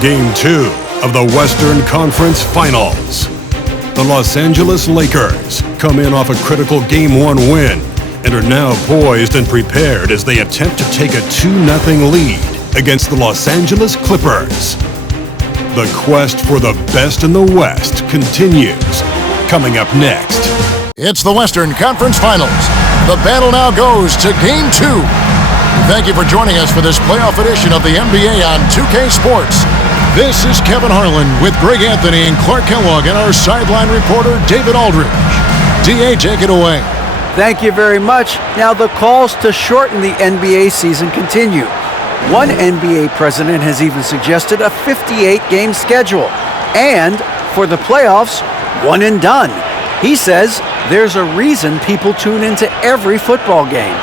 Game 2 of the Western Conference Finals. The Los Angeles Lakers come in off a critical Game 1 win and are now poised and prepared as they attempt to take a 2-0 lead against the Los Angeles Clippers. The quest for the best in the West continues. Coming up next. It's the Western Conference Finals. The battle now goes to Game 2. Thank you for joining us for this playoff edition of the NBA on 2K Sports. This is Kevin Harlan with Greg Anthony and Clark Kellogg and our sideline reporter, David Aldridge. DA, take it away. Thank you very much. Now, the calls to shorten the NBA season continue. One NBA president has even suggested a 58-game schedule. And for the playoffs, one and done. He says there's a reason people tune into every football game.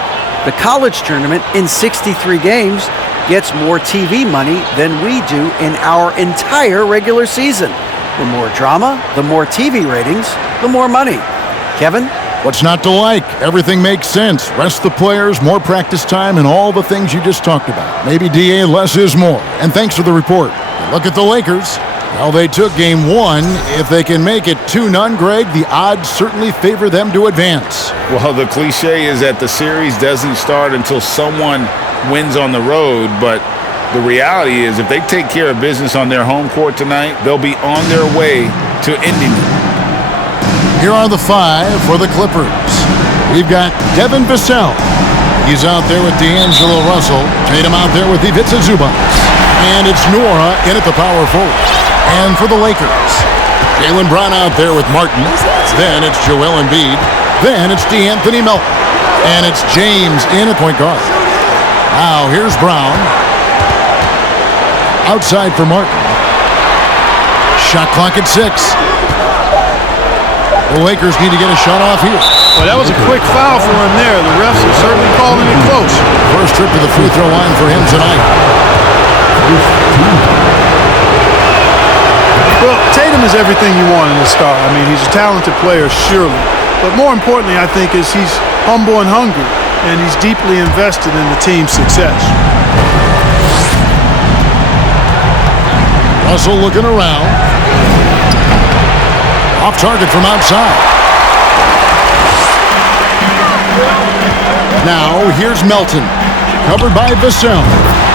The college tournament in 63 games gets more TV money than we do in our entire regular season. The more drama, the more TV ratings, the more money. Kevin? What's not to like? Everything makes sense. Rest the players, more practice time, and all the things you just talked about. Maybe, DA, less is more. And thanks for the report. Look at the Lakers. Well, they took Game 1. If they can make it 2-0, Greg, the odds certainly favor them to advance. Well, the cliche is that the series doesn't start until someone wins on the road, but the reality is if they take care of business on their home court tonight, they'll be on their way to ending it. Here are the 5 for the Clippers. We've got Devin Vassell. He's out there with D'Angelo Russell. Tatum out there with Ivica Zubac. And it's Nora in at the power forward. And for the Lakers, Jaylen Brown out there with Martin. Then it's Joel Embiid. Then it's D'Anthony Melton. And it's James in at point guard. Now here's Brown. Outside for Martin. Shot clock at 6. The Lakers need to get a shot off here. Well, that was a quick foul for him there. The refs are certainly calling it close. First trip to the free throw line for him tonight. Well, Tatum is everything you want in a star. I mean, he's a talented player, surely. But more importantly, I think, is he's humble and hungry, and he's deeply invested in the team's success. Russell looking around. Off target from outside. Now, here's Melton. Covered by Vassell.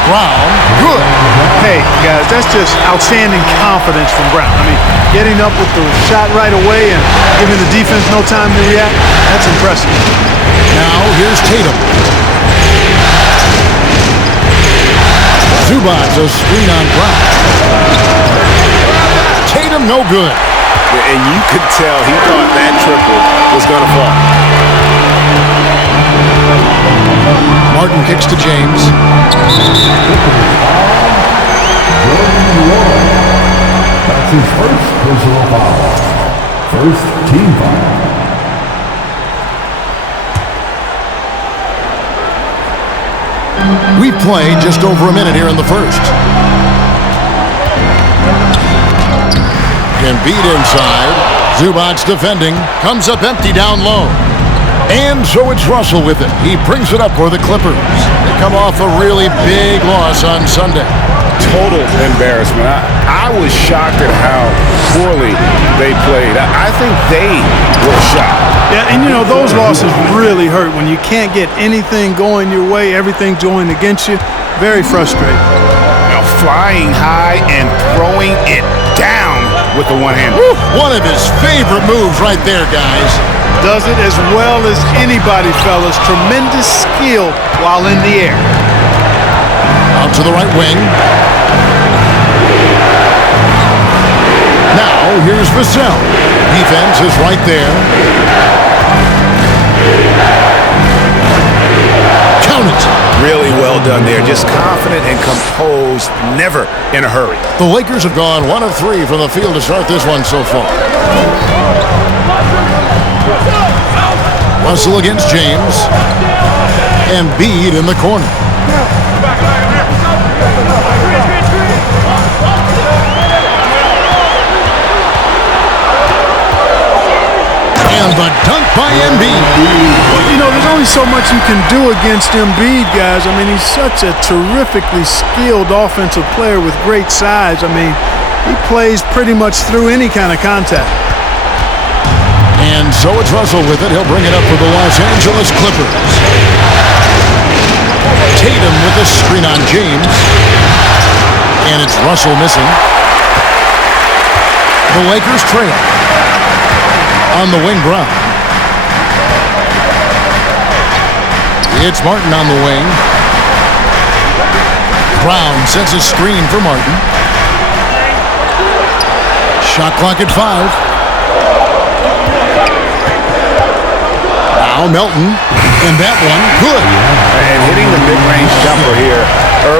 Brown, good. Hey, guys, that's just outstanding confidence from Brown. I mean, getting up with the shot right away and giving the defense no time to react, that's impressive. Now, here's Tatum. Zubac, a screen on Brown. Tatum, no good. And you could tell he thought that triple was going to fall. Martin kicks to James. That's his first personal foul. First team foul. We've played just over a minute here in the first. Embiid inside. Zubac's defending. Comes up empty down low. And so it's Russell with it. He brings it up for the Clippers. They come off a really big loss on Sunday. Total embarrassment. I was shocked at how poorly they played. I think they were shocked. Yeah, and you know, those losses really hurt when you can't get anything going your way, everything going against you. Very frustrating. Now flying high and throwing it down with the one-hand. One of his favorite moves right there, guys. Does it as well as anybody, fellas. Tremendous skill while in the air. Out to the right wing. Now, here's Vassell. Defense is right there. Count it. Really well done there. Just confident and composed, never in a hurry. The Lakers have gone 1 of 3 from the field to start this one so far. Russell against James. Embiid in the corner. And the dunk by Embiid. Well, you know, there's only only so much you can do against Embiid, guys. I mean, he's such a terrifically skilled offensive player with great size. I mean, he plays pretty much through any kind of contact. And so it's Russell with it. He'll bring it up for the Los Angeles Clippers. Tatum with the screen on James. And it's Russell missing. The Lakers trail. On the wing, Brown. It's Martin on the wing. Brown sets a screen for Martin. Shot clock at 5. Now Melton. And that one, good. And hitting the mid-range jumper here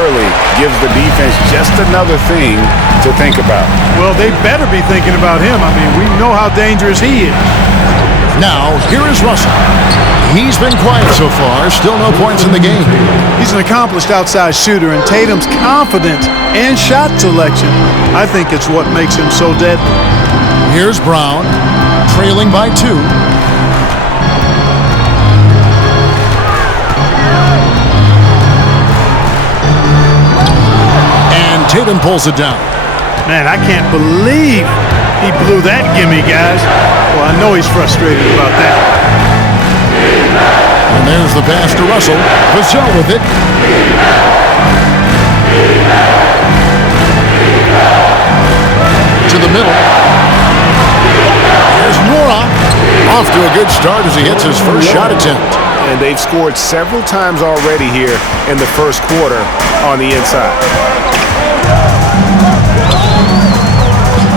early gives the defense just another thing to think about. Well, they better be thinking about him. I mean, we know how dangerous he is. Now, here is Russell. He's been quiet so far. Still no points in the game. He's an accomplished outside shooter, and Tatum's confidence and shot selection, I think it's what makes him so deadly. Here's Brown, trailing by 2. And Tatum pulls it down. Man, I can't believe he blew that gimme, guys. Well, I know he's frustrated about that. And there's the pass to Russell. Vassell with it. To the middle. Here's Nora. Off to a good start as he hits his first shot attempt. And they've scored several times already here in the first quarter on the inside.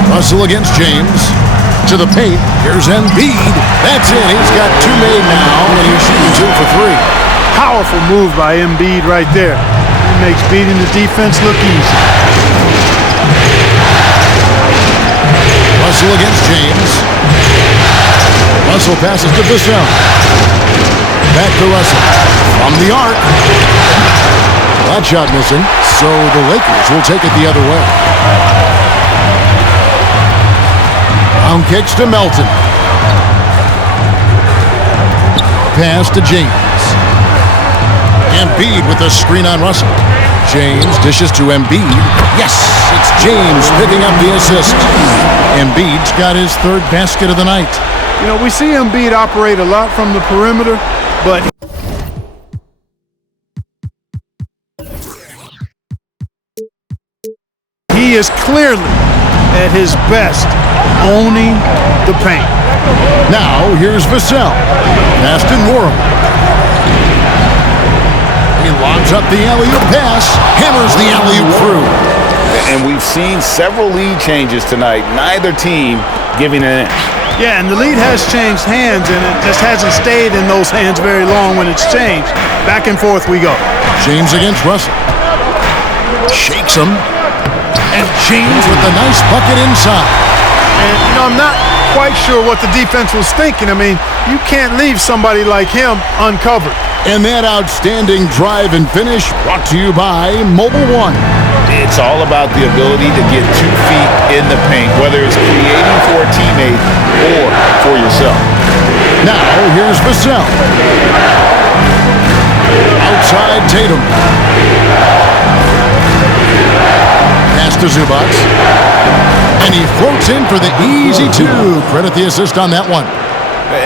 Russell against James. To the paint. Here's Embiid. That's it. He's got 2 made now, and he's shooting 2 for 3. Powerful move by Embiid right there. He makes beating the defense look easy. Russell against James. Russell passes to Vassell. Back to Russell. From the arc. That shot missing, so the Lakers will take it the other way. Brown kicks to Melton. Pass to James. Embiid with the screen on Russell. James dishes to Embiid. Yes, it's James picking up the assist. Embiid's got his 3rd basket of the night. You know, we see Embiid operate a lot from the perimeter, but he is clearly at his best owning the paint. Now, here's Vassell. Pass to Nora. He lobs up the alley-oop pass. Hammers the alley-oop through. And we've seen several lead changes tonight. Neither team giving an inch. Yeah, and the lead has changed hands, and it just hasn't stayed in those hands very long when it's changed. Back and forth we go. James against Russell. Shakes him. And James with the nice bucket inside. And, you know, I'm not quite sure what the defense was thinking. I mean, you can't leave somebody like him uncovered. And that outstanding drive and finish brought to you by Mobile One. It's all about the ability to get 2 feet in the paint, whether it's creating for a teammate or for yourself. Now, here's Vassell. Outside Tatum. Pass to Zubac. And he floats in for the easy 2. Credit the assist on that one.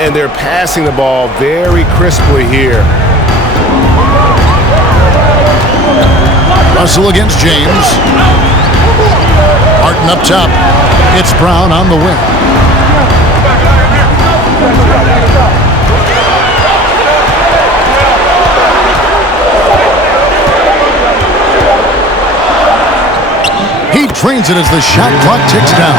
And they're passing the ball very crisply here. Russell against James. Martin up top. It's Brown on the wing. He trains it as the shot clock ticks down.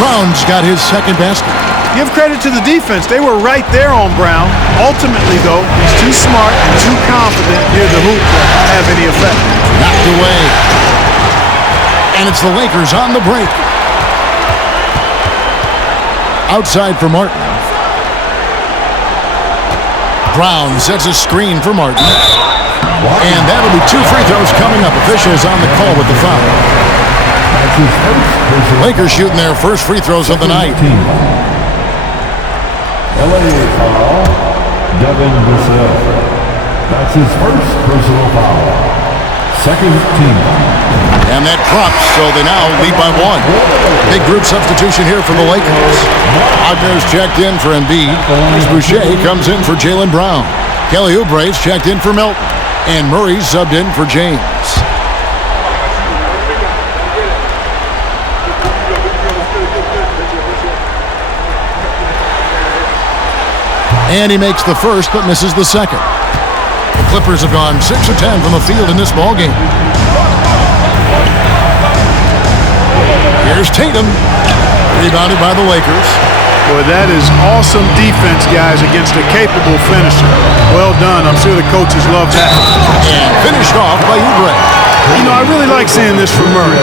Brown's got his 2nd basket. Give credit to the defense. They were right there on Brown. Ultimately, though, he's too smart and too confident near the hoop to have any effect. Knocked away. And it's the Lakers on the break. Outside for Martin. Brown sets a screen for Martin. And that'll be 2 free throws coming up. Officials on the call with the foul. Lakers shooting their first free throws of the night. LA foul. Devin Vassell. That's his first personal foul. Second team foul. And that drops, so they now lead by 1. Big group substitution here for the Lakers. Wagner's checked in for Embiid. Boucher comes in for Jaylen Brown. Kelly Oubre's checked in for Milton. And Murray's subbed in for James. And he makes the first, but misses the second. The Clippers have gone 6 of 10 from the field in this ballgame. Here's Tatum, rebounded by the Lakers. Boy, that is awesome defense, guys, against a capable finisher. Well done. I'm sure the coaches love that. And finished off by Oubre. You know, I really like seeing this from Murray.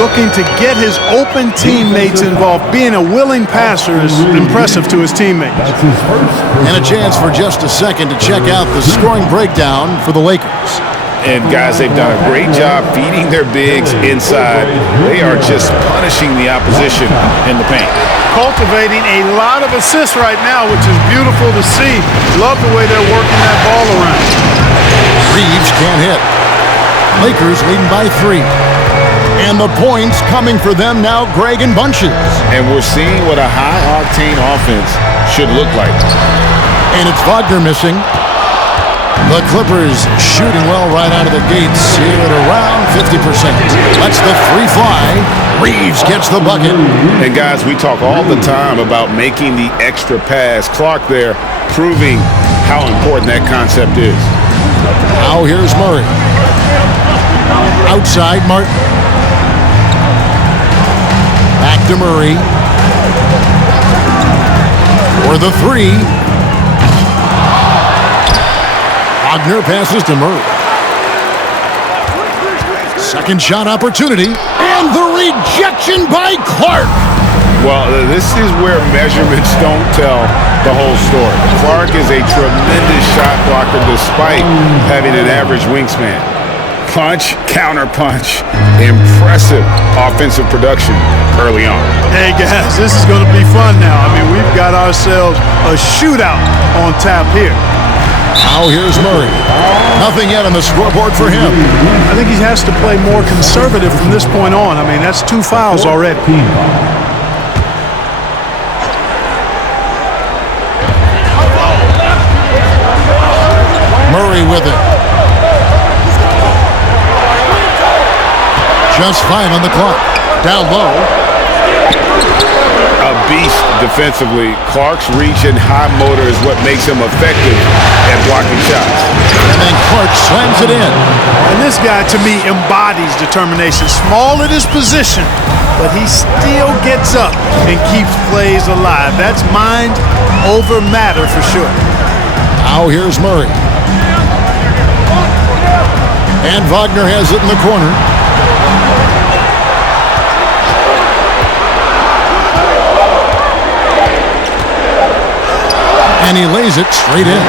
Looking to get his open teammates involved. Being a willing passer is impressive to his teammates. That's his first. And a chance for just a second to check out the scoring breakdown for the Lakers. And guys, they've done a great job feeding their bigs inside. They are just punishing the opposition in the paint. Cultivating a lot of assists right now, which is beautiful to see. Love the way they're working that ball around. Reeves can't hit. Lakers leading by 3. And the points coming for them now, Greg, in bunches. And we're seeing what a high-octane offense should look like. And it's Wagner missing. The Clippers shooting well right out of the gates here at around 50%. Lets the 3 fly. Reeves gets the bucket. And guys, we talk all the time about making the extra pass. Clark there proving how important that concept is. Now here's Murray. Outside Martin. Back to Murray. For the 3. Wagner passes to Murray. Second shot opportunity. And the rejection by Clark. Well, this is where measurements don't tell the whole story. Clark is a tremendous shot blocker despite having an average wingspan. Punch, counter punch, impressive offensive production early on. Hey guys, this is going to be fun now. I mean, we've got ourselves a shootout on tap here. Now here's Murray. Nothing yet on the scoreboard for him. I think he has to play more conservative from this point on. I mean, that's 2 fouls already. Murray with it. Just 5 on the clock. Down low. A beast defensively. Clark's reach and high motor is what makes him effective at blocking shots. And then Clark slams it in. And this guy, to me, embodies determination. Small at his position, but he still gets up and keeps plays alive. That's mind over matter for sure. Now here's Murray. And Wagner has it in the corner. And he lays it straight in.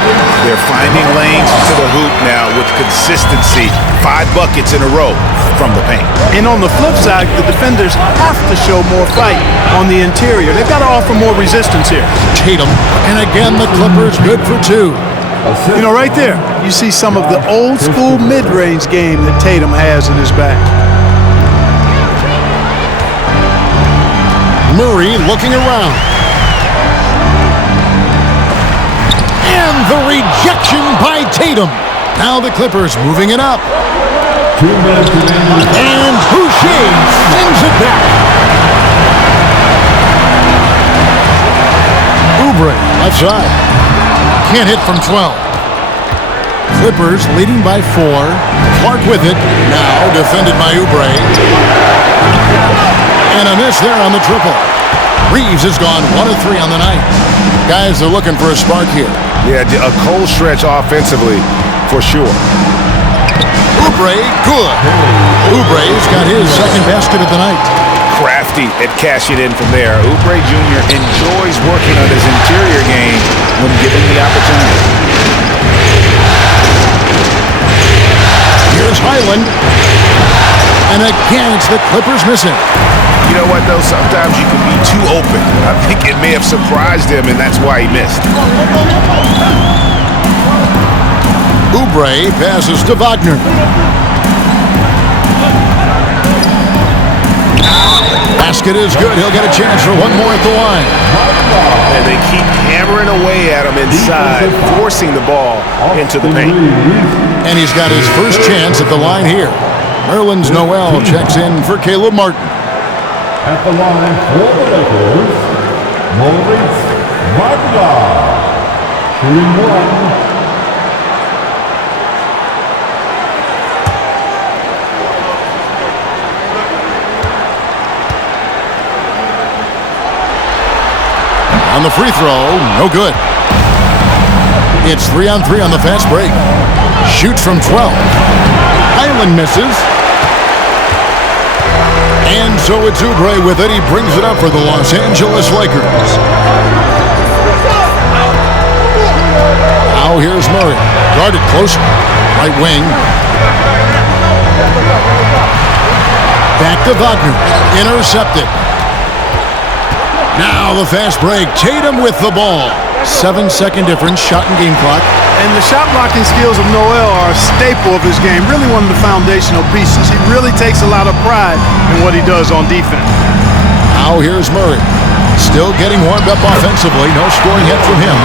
They're finding lanes to the hoop now with consistency. 5 buckets in a row from the paint. And on the flip side, the defenders have to show more fight on the interior. They've got to offer more resistance here. Tatum. And again, the Clippers good for 2. You know, right there, you see some of the old school mid-range game that Tatum has in his bag. Murray looking around. And the rejection by Tatum. Now the Clippers moving it up. 2 minutes remaining. And Boucher sends it back. Oubre, left side. Can't hit from 12. Clippers leading by 4. Clark with it. Now defended by Oubre. And a miss there on the triple. Reeves has gone 1 of 3 on the night. Guys are looking for a spark here. Yeah, a cold stretch offensively for sure. Oubre, good. Oubre's got his second basket of the night. Crafty at cashing in from there. Oubre Jr. enjoys working on his interior game when given the opportunity. Here's Highland. And again, it's the Clippers missing. You know what, though? Sometimes you can be too open. I think it may have surprised him, and that's why he missed. Oubre passes to Wagner. Basket is good. He'll get a chance for one more at the line. And they keep hammering away at him inside, forcing the ball into the paint. And he's got his first chance at the line here. Nerlens Noel checks in for Caleb Martin. At the line for the Lakers, Maurice Wagner. Shooting one. On the free throw, no good. It's 3-on-3 on the fast break. Shoots from 12. Highland misses. And so it's Oubre with it. He brings it up for the Los Angeles Lakers. Now here's Murray. Guarded close. Right wing. Back to Wagner. Intercepted. Now the fast break. Tatum with the ball. 7-second difference. Shot and game clock. And the shot blocking skills of Noel are a staple of his game. Really one of the foundational pieces. He really takes a lot of pride in what he does on defense. Now here's Murray. Still getting warmed up offensively. No scoring yet from him.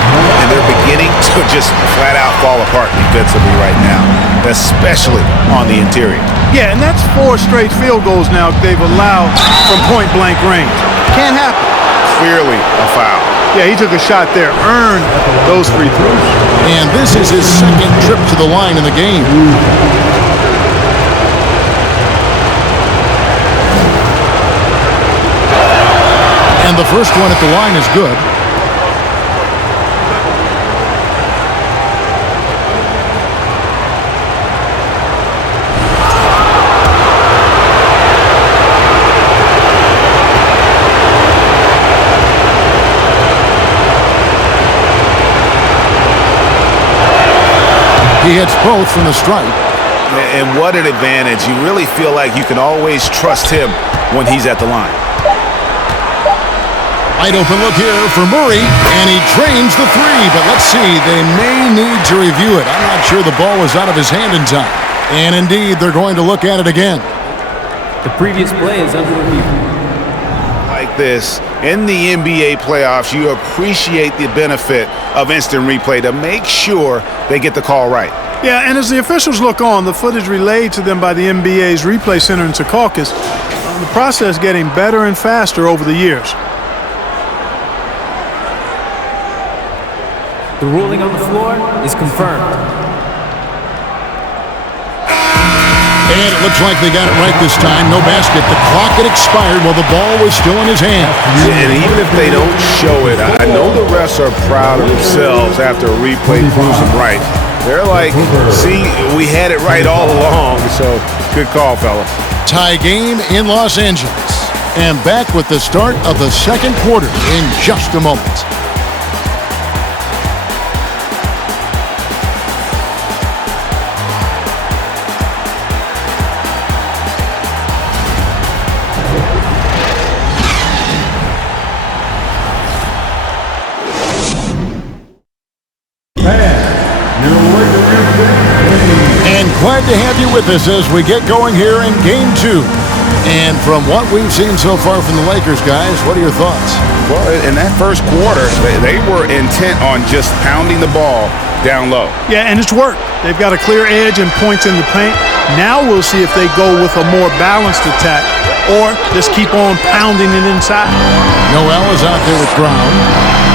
And they're beginning to just flat out fall apart defensively right now, especially on the interior. Yeah, and that's 4 straight field goals now they've allowed from point-blank range. Can't happen. Clearly a foul. Yeah, he took a shot there, earned those free throws. And this is his second trip to the line in the game. And the first one at the line is good. He hits both from the stripe. And what an advantage. You really feel like you can always trust him when he's at the line. Wide open look here for Murray, and he drains the three. But let's see, they may need to review it. I'm not sure the ball was out of his hand in time. And indeed, they're going to look at it again. The previous play is under review. Like this, in the NBA playoffs, you appreciate the benefit of instant replay to make sure they get the call right. Yeah, and as the officials look on, the footage relayed to them by the NBA's replay center in Secaucus, the process getting better and faster over the years. The ruling on the floor is confirmed. And it looks like they got it right this time. No basket. The clock had expired while the ball was still in his hand. And even if they don't show it, I know the refs are proud of themselves after a replay proves them right. They're like, see, we had it right all along. So good call, fellas. Tie game in Los Angeles. And back with the start of the second quarter in just a moment. And glad to have you with us as we get going here in Game 2. And from what we've seen so far from the Lakers, guys, what are your thoughts? Well, in that first quarter, they were intent on just pounding the ball down low. Yeah, and it's worked. They've got a clear edge and points in the paint. Now we'll see if they go with a more balanced attack or just keep on pounding it inside. Noel is out there with Brown.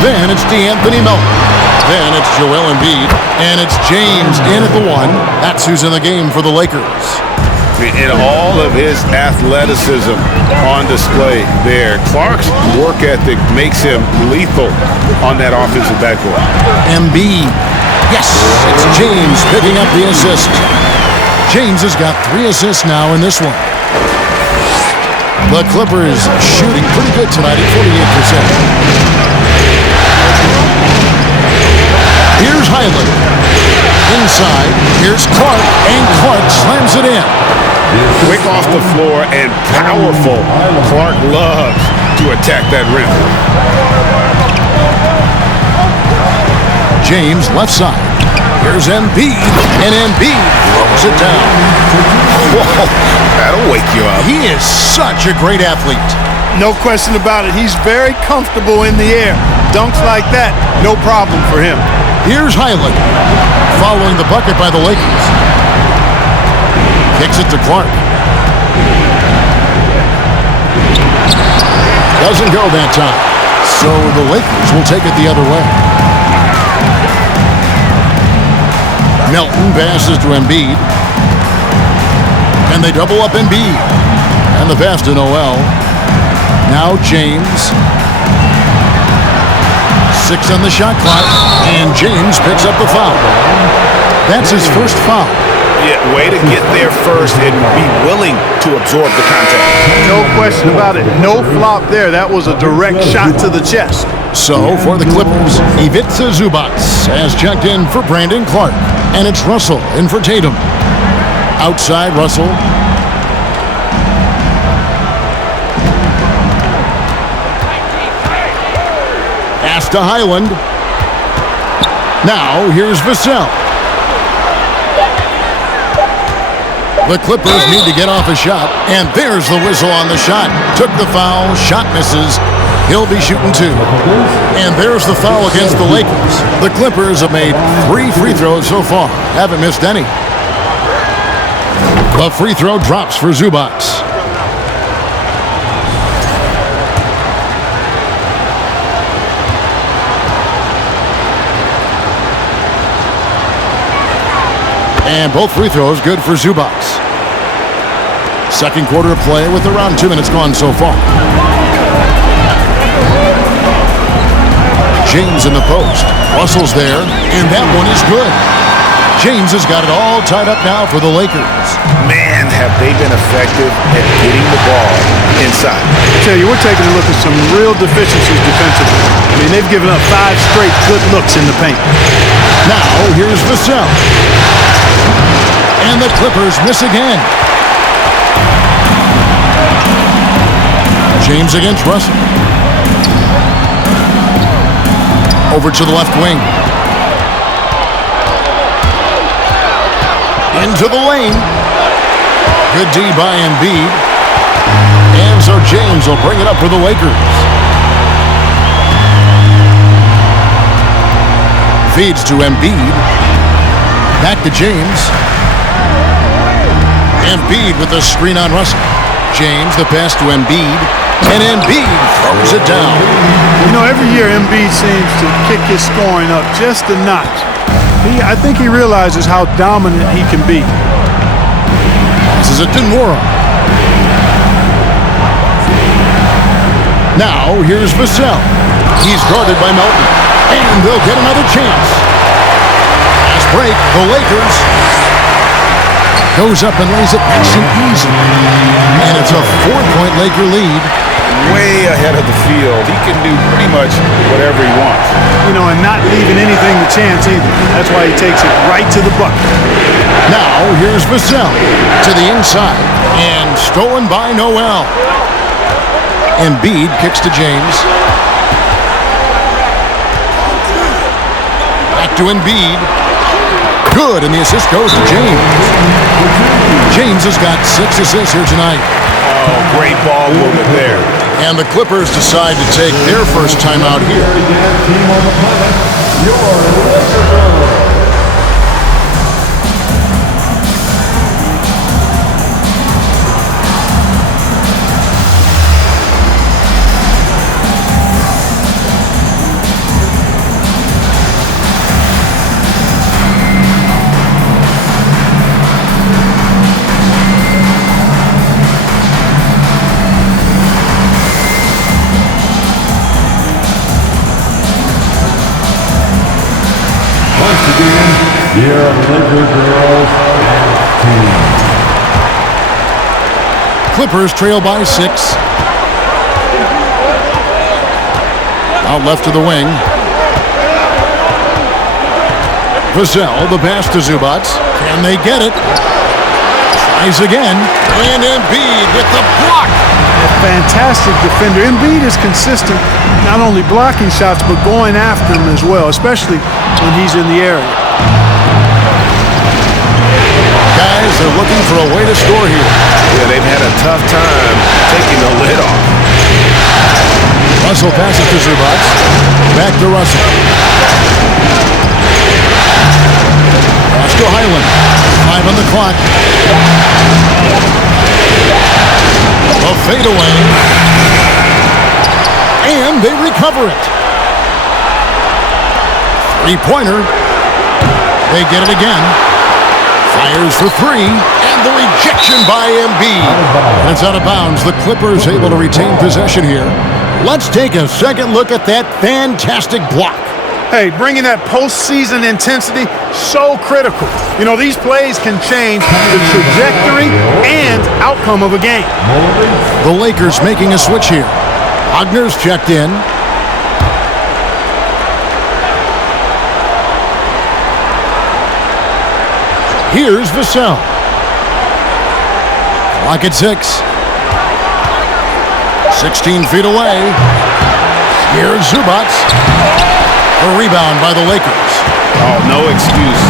Then it's DeAnthony Melton. Then it's Joel Embiid. And it's James in at the one. That's who's in the game for the Lakers. And all of his athleticism on display there. Clark's work ethic makes him lethal on that offensive backcourt. Embiid. Yes, it's James picking up the assist. James has got 3 assists now in this one. The Clippers shooting pretty good tonight at 48%. Here's Highland. Inside, here's Clark, and Clark slams it in. Quick off the floor and powerful. Clark loves to attack that rim. James left side. Here's Embiid, and Embiid throws it down. Whoa, that'll wake you up. He is such a great athlete. No question about it. He's very comfortable in the air. Dunks like that, no problem for him. Here's Highland, following the bucket by the Lakers. Kicks it to Clark. Doesn't go that time. So the Lakers will take it the other way. Melton passes to Embiid. And they double up Embiid. And the pass to Noel. Now James. 6 on the shot clock. And James picks up the foul. That's his first foul. Yeah, way to get there first and be willing to absorb the contact. No question about it. No flop there. That was a direct shot to the chest. So for the Clippers, Ivica Zubac has checked in for Brandon Clark. And it's Russell in for Tatum. Outside Russell. Pass to Highland. Now here's Vassell. The Clippers need to get off a shot, and there's the whistle on the shot. Took the foul, shot misses. He'll be shooting 2. And there's the foul against the Lakers. The Clippers have made 3 free throws so far. Haven't missed any. The free throw drops for Zubac. And both free throws good for Zubac. Second quarter of play with around 2 minutes gone so far. James in the post. Russell's there, and that one is good. James has got it all tied up now for the Lakers. Man, have they been effective at getting the ball inside. I tell you, we're taking a look at some real deficiencies defensively. I mean, they've given up 5 straight good looks in the paint. Now, here's Vassell. And the Clippers miss again. James against Russell. Over to the left wing. Into the lane. Good D by Embiid. And so James will bring it up for the Lakers. Feeds to Embiid. Back to James. Embiid with the screen on Russell. James, the pass to Embiid. And Embiid throws it down. You know, every year Embiid seems to kick his scoring up just a notch. I think he realizes how dominant he can be. This is a Denora. Now, here's Vassell. He's guarded by Melton. And they'll get another chance. Fast break, the Lakers. Goes up and lays it nice and easy. And it's a 4-point Laker lead. Way ahead of the field. He can do pretty much whatever he wants. You know, and not leaving anything to chance either. That's why he takes it right to the bucket. Now, here's Vassell to the inside. And stolen by Noel. Embiid kicks to James. Back to Embiid. Good, and the assist goes to James. James has got 6 assists here tonight. Oh, great ball movement there. And the Clippers decide to take their first timeout here. Your Laker girls and team. Clippers trail by 6. Out left to the wing. Vassell, the pass to Zubac. Can they get it? Tries again. And Embiid with the block. A fantastic defender. Embiid is consistent, not only blocking shots, but going after them as well, especially when he's in the area. guys are looking for a way to score here. Yeah, they've had a tough time taking the lid off. Russell passes to Zubac. Back to Russell. Pass to Highland. 5 on the clock. A fadeaway. And they recover it. Three-pointer. They get it again. Fires for 3. And the rejection by EMBIID. It's out of bounds. The Clippers able to retain possession here. Let's take a second look at that fantastic block. Hey, bringing that postseason intensity, so critical. You know, these plays can change the trajectory and outcome of a game. The Lakers making a switch here. Wagner's checked in. Here's Vassell. Clock at 6. 16 feet away. Here's Zubac. A rebound by the Lakers. Oh, no excuse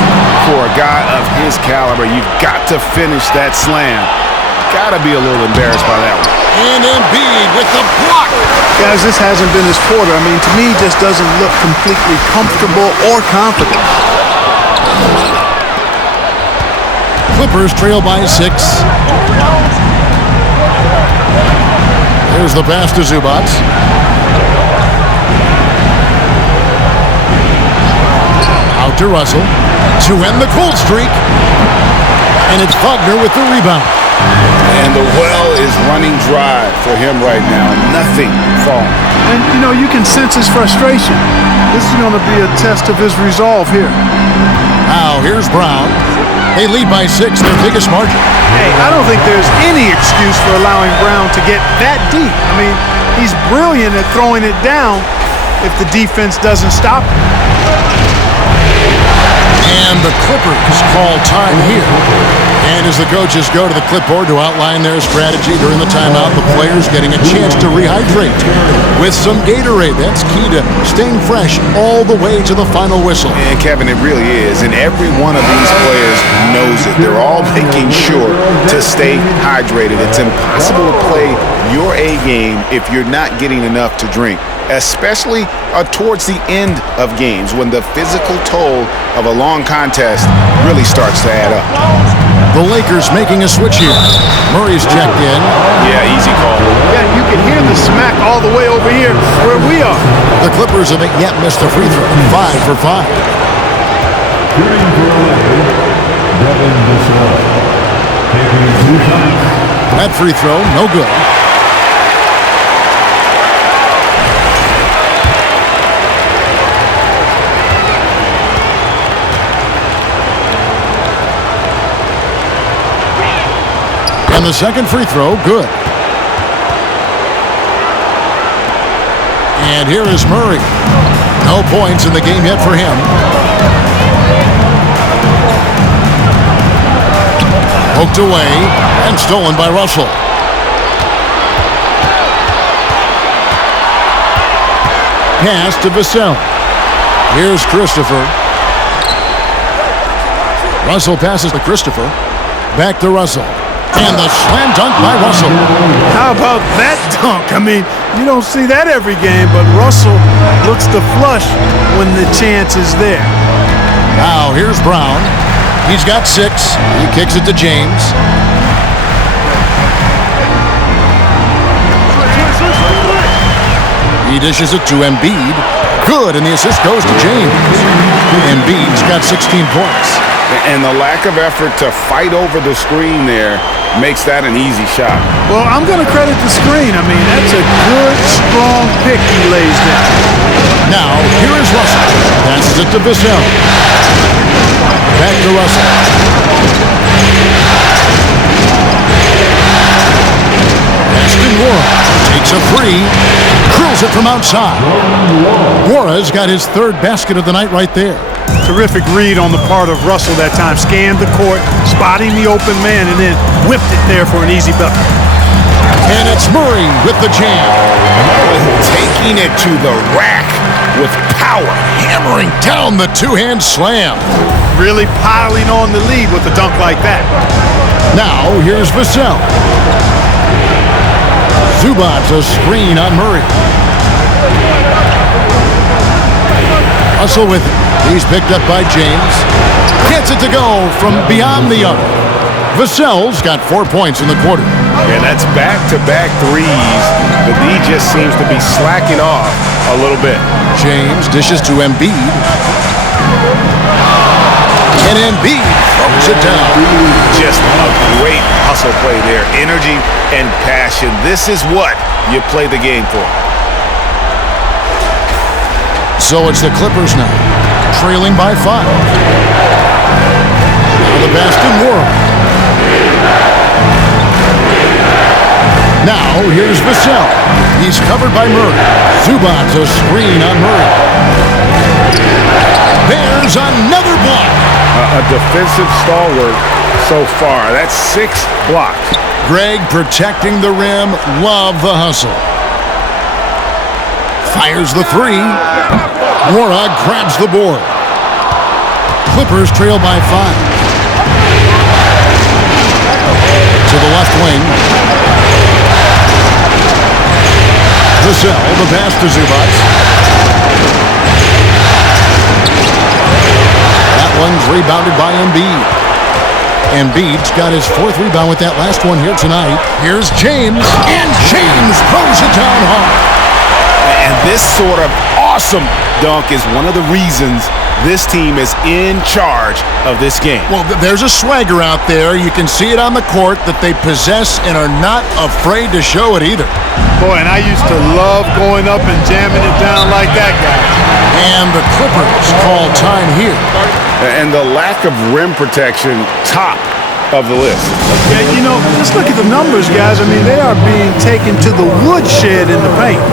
for a guy of his caliber. You've got to finish that slam. Got to be a little embarrassed by that one. And EMBIID with the block. Guys, this hasn't been his quarter. I mean, to me, just doesn't look completely comfortable or confident. Clippers trail by 6. Here's the pass to Zubac. Out to Russell to end the cold streak. And it's Wagner with the rebound. And the well is running dry for him right now. Nothing falling. And, you know, you can sense his frustration. This is going to be a test of his resolve here. Now, here's Brown. They lead by 6, their biggest margin. Hey, I don't think there's any excuse for allowing Brown to get that deep. I mean, he's brilliant at throwing it down if the defense doesn't stop him. And the Clippers call time here. And as the coaches go to the clipboard to outline their strategy during the timeout, the players getting a chance to rehydrate with some Gatorade. That's key to staying fresh all the way to the final whistle. And Kevin, it really is. And every one of these players knows it. They're all making sure to stay hydrated. It's impossible to play your A game if you're not getting enough to drink, especially towards the end of games when the physical toll of a long contest really starts to add up. The Lakers making a switch here. Murray's checked in. Yeah, easy call. Yeah, you can hear the smack all the way over here where we are. The Clippers haven't yet missed a free throw. 5 for 5. That free throw, no good. And the second free throw, good. And here is Murray. No points in the game yet for him. Poked away and stolen by Russell. Pass to Vassell. Here's Christopher. Russell passes to Christopher. Back to Russell. And the slam dunk by Russell. How about that dunk? I mean, you don't see that every game, but Russell looks to flush when the chance is there. Now, here's Brown. He's got 6. He kicks it to James. He dishes it to EMBIID. Good, and the assist goes to James. EMBIID's got 16 points. And the lack of effort to fight over the screen there makes that an easy shot. Well, I'm going to credit the screen. I mean, that's a good, strong pick he lays down. Now, here is Russell. Passes it to Vassell. Back to Russell. Pass to Wara. Takes a 3. Drills it from outside. Wara's got his 3rd basket of the night right there. Terrific read on the part of Russell that time. Scanned the court, spotting the open man, and then whipped it there for an easy bucket. And it's Murray with the jam. Taking it to the rack. with power. Hammering down the two-hand slam. Really piling on the lead with a dunk like that. Now, here's Vassell. Zubats a screen on Murray. Hustle with it. He's picked up by James. Gets it to go from beyond the arc. Vassell's got 4 points in the quarter. And that's back-to-back threes. The D just seems to be slacking off a little bit. James dishes to EMBIID. And EMBIID throws it down. Just a great hustle play there. Energy and passion. This is what you play the game for. So it's the Clippers now, trailing by 5. Now the Boston World. Now here's Vassell. He's covered by Murray. Zubats a screen on Murray. There's another block. A defensive stalwart so far. That's 6 blocks. Greg protecting the rim. Love the hustle. Fires the 3. Warog grabs the board. Clippers trail by 5. To the left wing. Vassell, the pass to Zubats. That one's rebounded by EMBIID. EMBIID's got his 4th rebound with that last one here tonight. Here's James, and James throws it down hard. And this sort of awesome dunk is one of the reasons this team is in charge of this game. Well, there's a swagger out there. You can see it on the court that they possess and are not afraid to show it either. Boy, and I used to love going up and jamming it down like that, guy. And the Clippers call time here. And the lack of rim protection, top of the list. Yeah, you know, just look at the numbers, guys. I mean, they are being taken to the woodshed in the paint.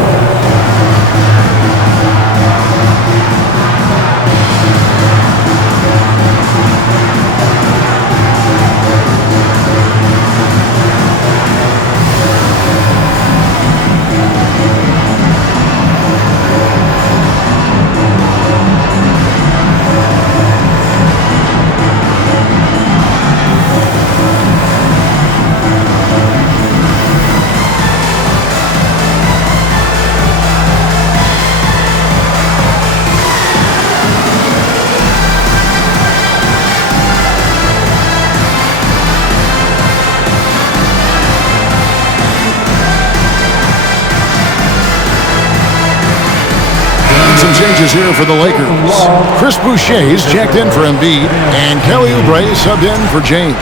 Changes here for the Lakers. Chris Boucher's checked in for EMBIID, and Kelly Oubre subbed in for James.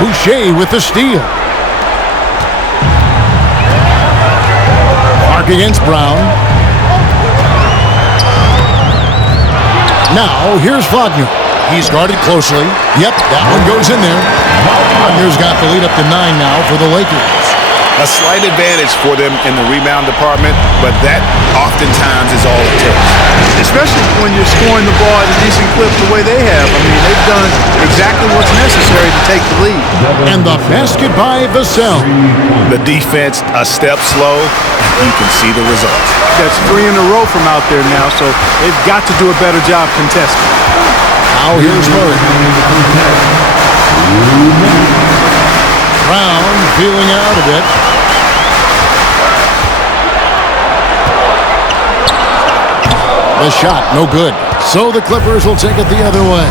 Boucher with the steal. Mark against Brown. Now here's Wagner. He's guarded closely. Yep, that one goes in there. Wagner's got the lead up to 9 now for the Lakers. A slight advantage for them in the rebound department, but that oftentimes is all it takes. Especially when you're scoring the ball at a decent clip the way they have. I mean, they've done exactly what's necessary to take the lead. And the basket by Vassell. The defense a step slow, and you can see the result. That's 3 in a row from out there now, so they've got to do a better job contesting. Now here's Murray. Brown feeling out a bit. The shot, no good. So the Clippers will take it the other way.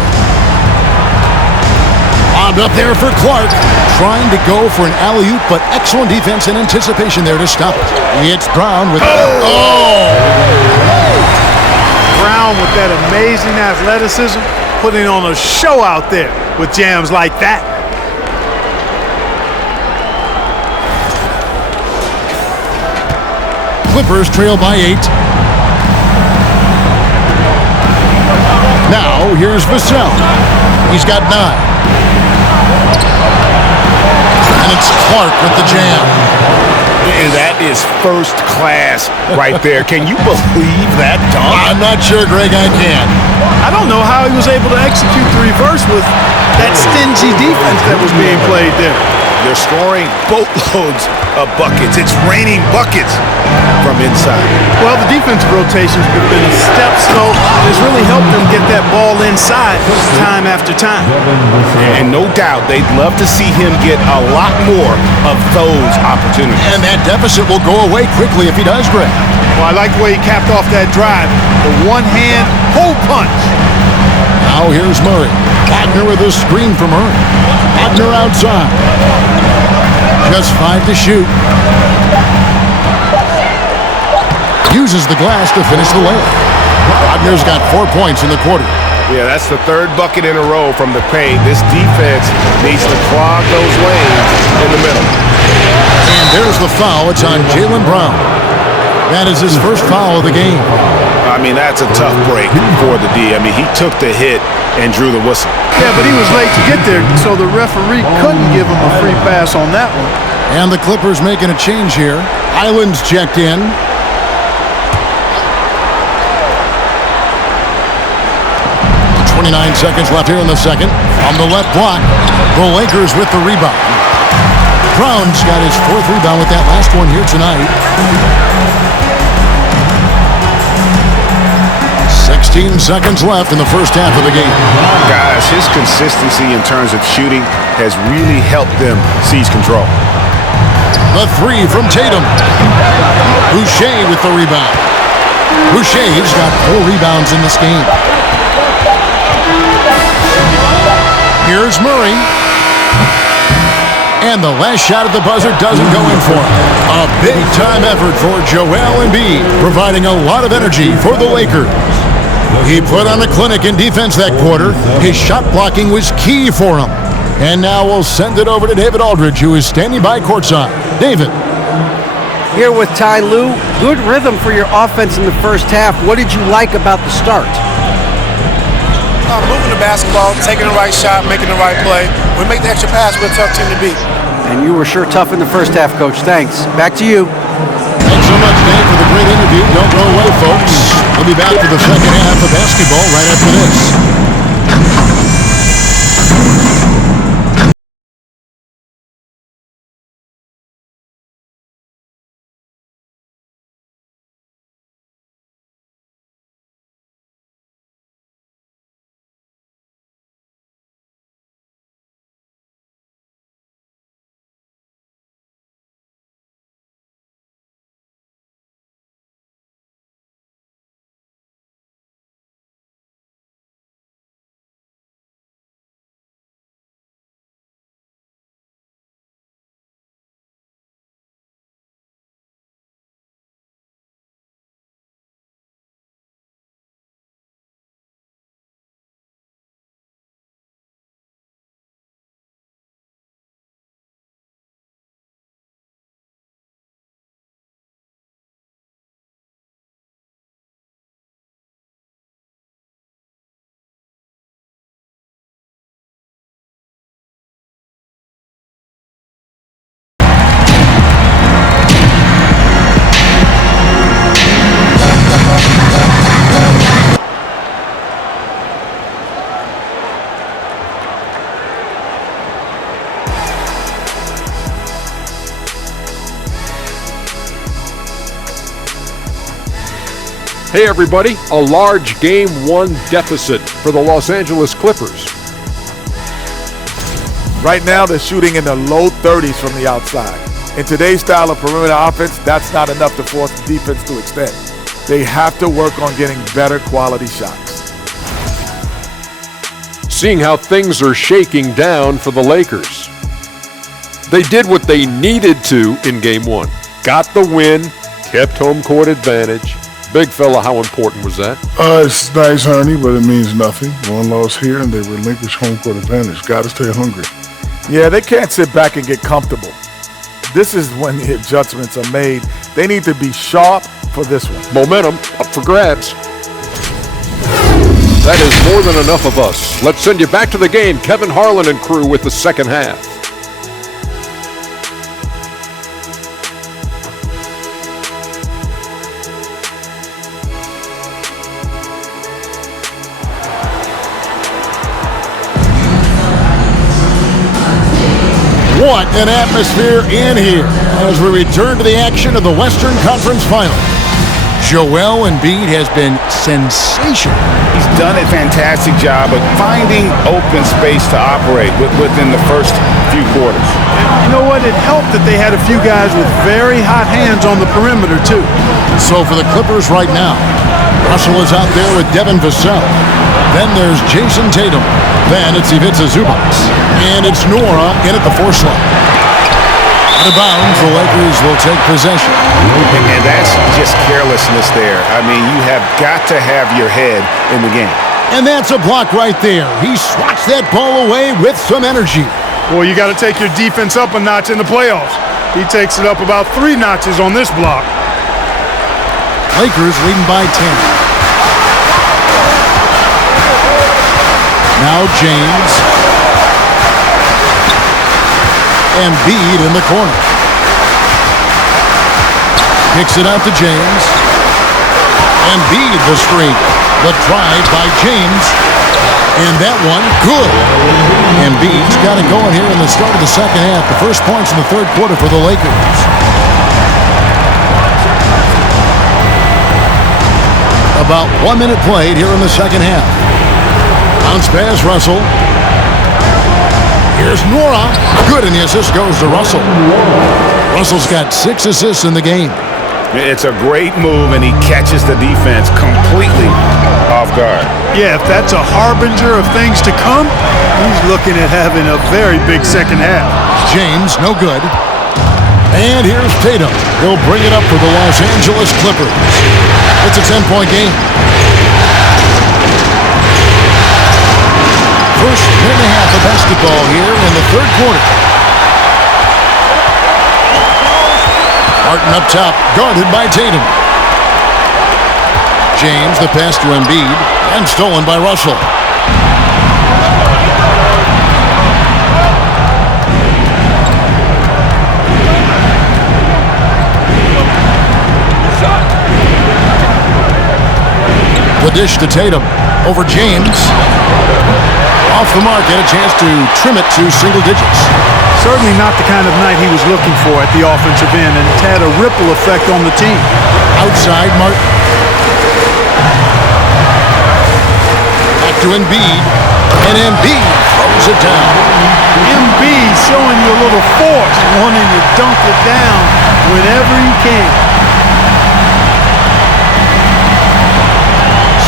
Lobbed up there for Clark. Trying to go for an alley-oop, but excellent defense and anticipation there to stop it. It's Brown with... Brown with that amazing athleticism, putting on a show out there with jams like that. Clippers trail by 8. Now, here's Vassell. He's got 9. And it's Clark with the jam. And that is first class right there. Can you believe that dunk? I'm not sure, Greg, I can. I don't know how he was able to execute the reverse with that stingy defense that was being played there. They're scoring boatloads of buckets. It's raining buckets from inside. Well, the defensive rotations have been a step slow. It's really helped them get that ball inside time after time. And no doubt they'd love to see him get a lot more of those opportunities. And that deficit will go away quickly if he does, Greg. Well, I like the way he capped off that drive. The one-hand hole punch. Now here's Murray. Wagner with a screen from Murray. Wagner outside. Just 5 to shoot. Uses the glass to finish the layup. Wagner's got 4 points in the quarter. Yeah, that's the third bucket in a row from the paint. This defense needs to clog those lanes in the middle. And there's the foul. It's on Jaylen Brown. That is his first foul of the game. I mean, that's a tough break for the D. I mean, he took the hit and drew the whistle. Yeah, but he was late to get there, so the referee couldn't give him a free pass on that one. And the Clippers making a change here. Island's checked in. 29 seconds left here in the second. On the left block, the Lakers with the rebound. Brown's got his 4th rebound with that last one here tonight. 16 seconds left in the first half of the game. Guys, his consistency in terms of shooting has really helped them seize control. The 3 from Tatum. Boucher with the rebound. Boucher's got 4 rebounds in this game. Here's Murray. And the last shot at the buzzer doesn't go in for him. A big-time effort for Joel Embiid, providing a lot of energy for the Lakers. He put on a clinic in defense that quarter. His shot blocking was key for him. And now we'll send it over to David Aldridge, who is standing by courtside. David. Here with Ty Lue. Good rhythm for your offense in the first half. What did you like about the start? Moving the basketball, taking the right shot, making the right play. We make the extra pass, we're a tough team to beat. And you were sure tough in the first half, Coach. Thanks. Back to you. Thanks so much, Dave, for the great interview. Don't go away, folks. We'll be back for the second half of basketball right after this. Hey everybody, a large Game 1 deficit for the Los Angeles Clippers. Right now they're shooting in the low 30s from the outside. In today's style of perimeter offense, that's not enough to force the defense to extend. They have to work on getting better quality shots. Seeing how things are shaking down for the Lakers. They did what they needed to in Game 1. Got the win, kept home court advantage. Big fella, how important was that? It's nice, honey, but it means nothing. One loss here, and they relinquish home court advantage. Got to stay hungry. Yeah, they can't sit back and get comfortable. This is when the adjustments are made. They need to be sharp for this one. Momentum up for grabs. That is more than enough of us. Let's send you back to the game. Kevin Harlan and crew with the second half. What an atmosphere in here as we return to the action of the Western Conference Final. Joel Embiid has been sensational. He's done a fantastic job of finding open space to operate within the first few quarters. You know what? It helped that they had a few guys with very hot hands on the perimeter, too. So for the Clippers right now, Russell is out there with Devin Vassell. Then there's Jason Tatum. Then it's Ivica Zubac. And it's Nora in at the 4 slot. Out of bounds, the Lakers will take possession. And that's just carelessness there. I mean, you have got to have your head in the game. And that's a block right there. He swats that ball away with some energy. Well, you got to take your defense up a notch in the playoffs. He takes it up about 3 notches on this block. Lakers leading by 10. Now James. Embiid in the corner. Picks it out to James. Embiid the screen. The drive by James. And that one, good. Embiid's got it going here in the start of the second half. The first points in the third quarter for the Lakers. About 1 minute played here in the second half. Bounce pass, Russell. Here's Nora. Good, and the assist goes to Russell. Russell's got 6 assists in the game. It's a great move, and he catches the defense completely off guard. Yeah, if that's a harbinger of things to come, he's looking at having a very big second half. James, no good. And here's Tatum. He'll bring it up for the Los Angeles Clippers. It's a 10-point game. First minute and a half of basketball here in the third quarter. Martin up top, guarded by Tatum. James, the pass to Embiid, and stolen by Russell. The dish to Tatum over James. Off the mark, and a chance to trim it to single digits. Certainly not the kind of night he was looking for at the offensive end, and it's had a ripple effect on the team. Outside, Martin. Back to Embiid, and Embiid throws it down. Embiid showing you a little force, wanting to dunk it down whenever he can.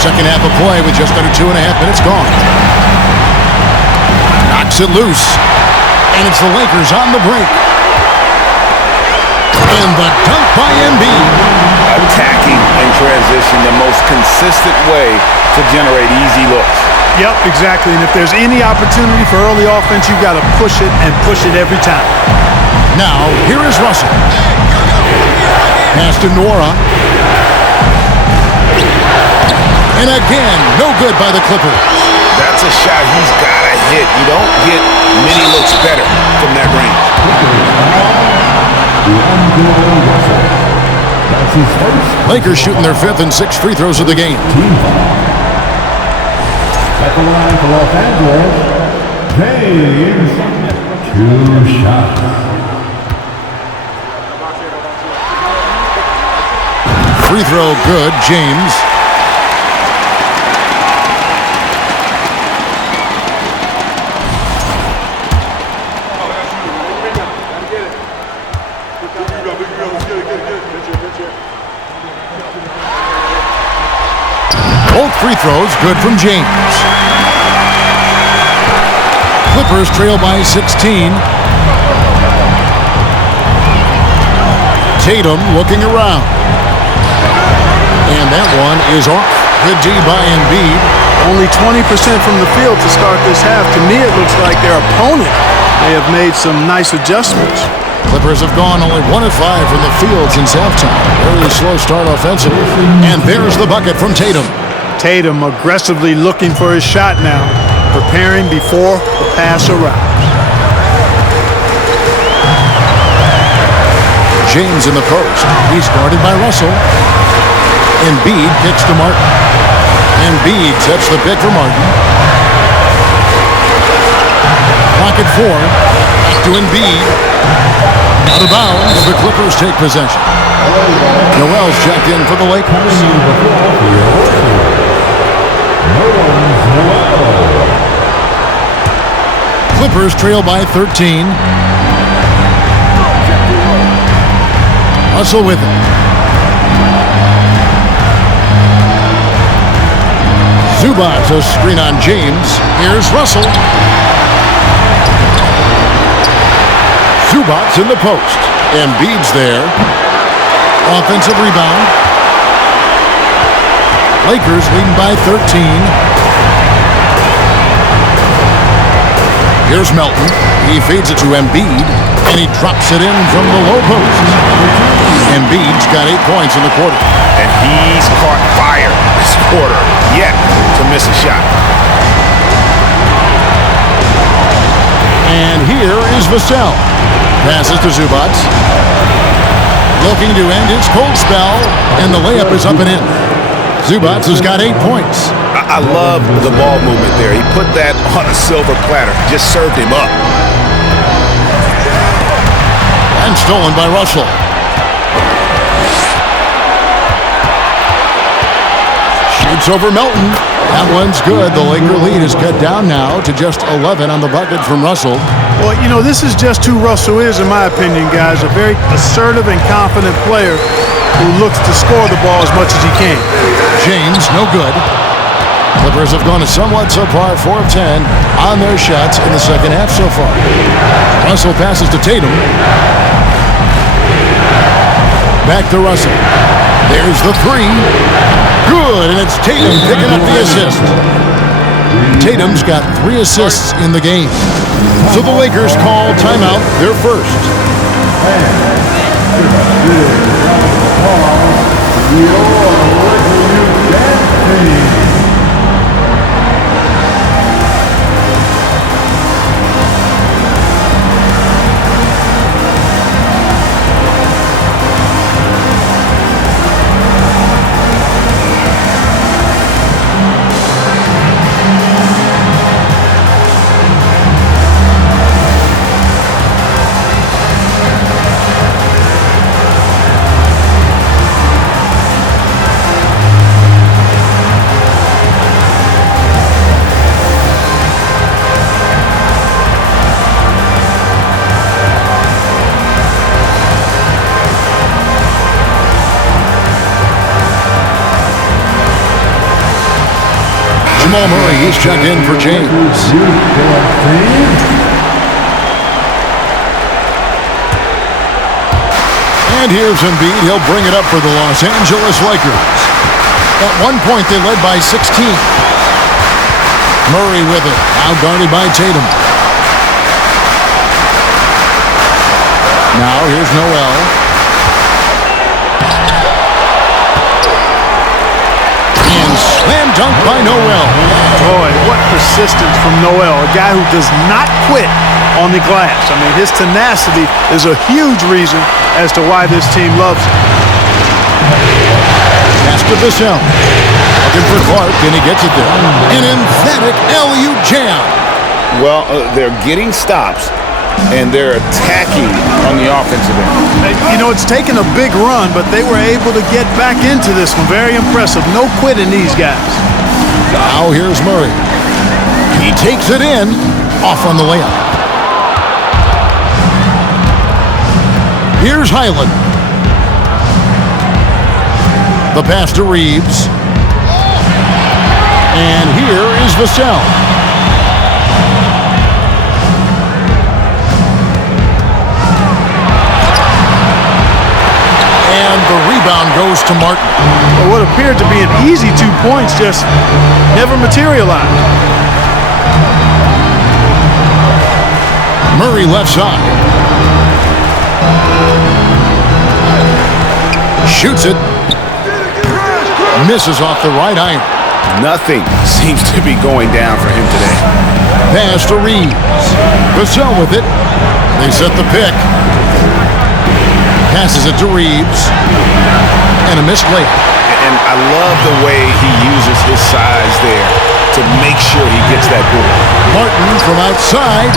Second half of play with just under 2.5 minutes gone. Knocks it loose. And it's the Lakers on the break. And the dunk by Embiid. Attacking in transition, the most consistent way to generate easy looks. Yep, exactly. And if there's any opportunity for early offense, you've got to push it and push it every time. Now, here is Russell. Pass to Nora. And again, no good by the Clippers. That's a shot he's got to hit. You don't get many looks better from that range. Lakers shooting their 5th and 6th free throws of the game. At the line for Los Angeles, James, 2 shots. Free throw good, James. Both free throws good from James. Clippers trail by 16. Tatum looking around. And that one is off. Good D by Embiid. Only 20% from the field to start this half. To me, it looks like their opponent may have made some nice adjustments. Clippers have gone only 1 of 5 from the field since halftime. Very slow start offensively. And there's the bucket from Tatum. Tatum aggressively looking for his shot now, preparing before the pass arrives. James in the post. He's guarded by Russell. Embiid kicks to Martin. Embiid sets the pick for Martin. Clock at 4. to EMBIID. Out of bounds. The Clippers take possession. Noel's checked in for the Lakers. Clippers trail by 13. Russell with it. Zubac, a screen on James. Here's Russell. Zubac in the post. EMBIID's there. Offensive rebound. Lakers leading by 13. Here's Melton. He feeds it to EMBIID, and he drops it in from the low post. EMBIID's got 8 points in the quarter. And he's caught fire this quarter, yet to miss a shot. And here is Vassell. Passes to Zubac. Looking to end his cold spell, and the layup is up and in. Zubac has got 8 points. I love the ball movement there. He put that on a silver platter, just served him up. And stolen by Russell. Shoots over Melton. That one's good. The Laker lead is cut down now to just 11 on the bucket from Russell. Well, you know, this is just who Russell is, in my opinion, guys. A very assertive and confident player who looks to score the ball as much as he can. James, no good. Clippers have gone a somewhat subpar 4 of 10 on their shots in the second half so far. Russell passes to Tatum. Back to Russell. There's the three. Good, and it's Tatum picking up the assist. Tatum's got 3 assists in the game. So the Lakers call timeout, their first. Jamal Murray, he's checked in for James. And here's EMBIID. He'll bring it up for the Los Angeles Lakers. At one point, they led by 16. Murray with it, now guarded by Tatum. Now here's Noel. And slam dunk by Noel. Boy, what persistence from Noel, a guy who does not quit on the glass. I mean, his tenacity is a huge reason as to why this team loves him. Pass to Vassell. Looking for Clark, and he gets it there. An emphatic LU jam. Well, they're getting stops, and they're attacking on the offensive end. You know, it's taken a big run, but they were able to get back into this one. Very impressive. No quitting these guys. Now here's Murray. He takes it in. Off on the layup. Here's Highland. The pass to Reeves. And here is Vassell. And the rebound goes to Martin. Well, what appeared to be an easy 2 points just never materialized. Murray left side. Shoots it. Misses off the right iron. Nothing seems to be going down for him today. Pass to Reeves. Vassell with it. They set the pick. Passes it to Reeves. And a missed layup. And I love the way he uses his size there to make sure he gets that ball. Martin from outside.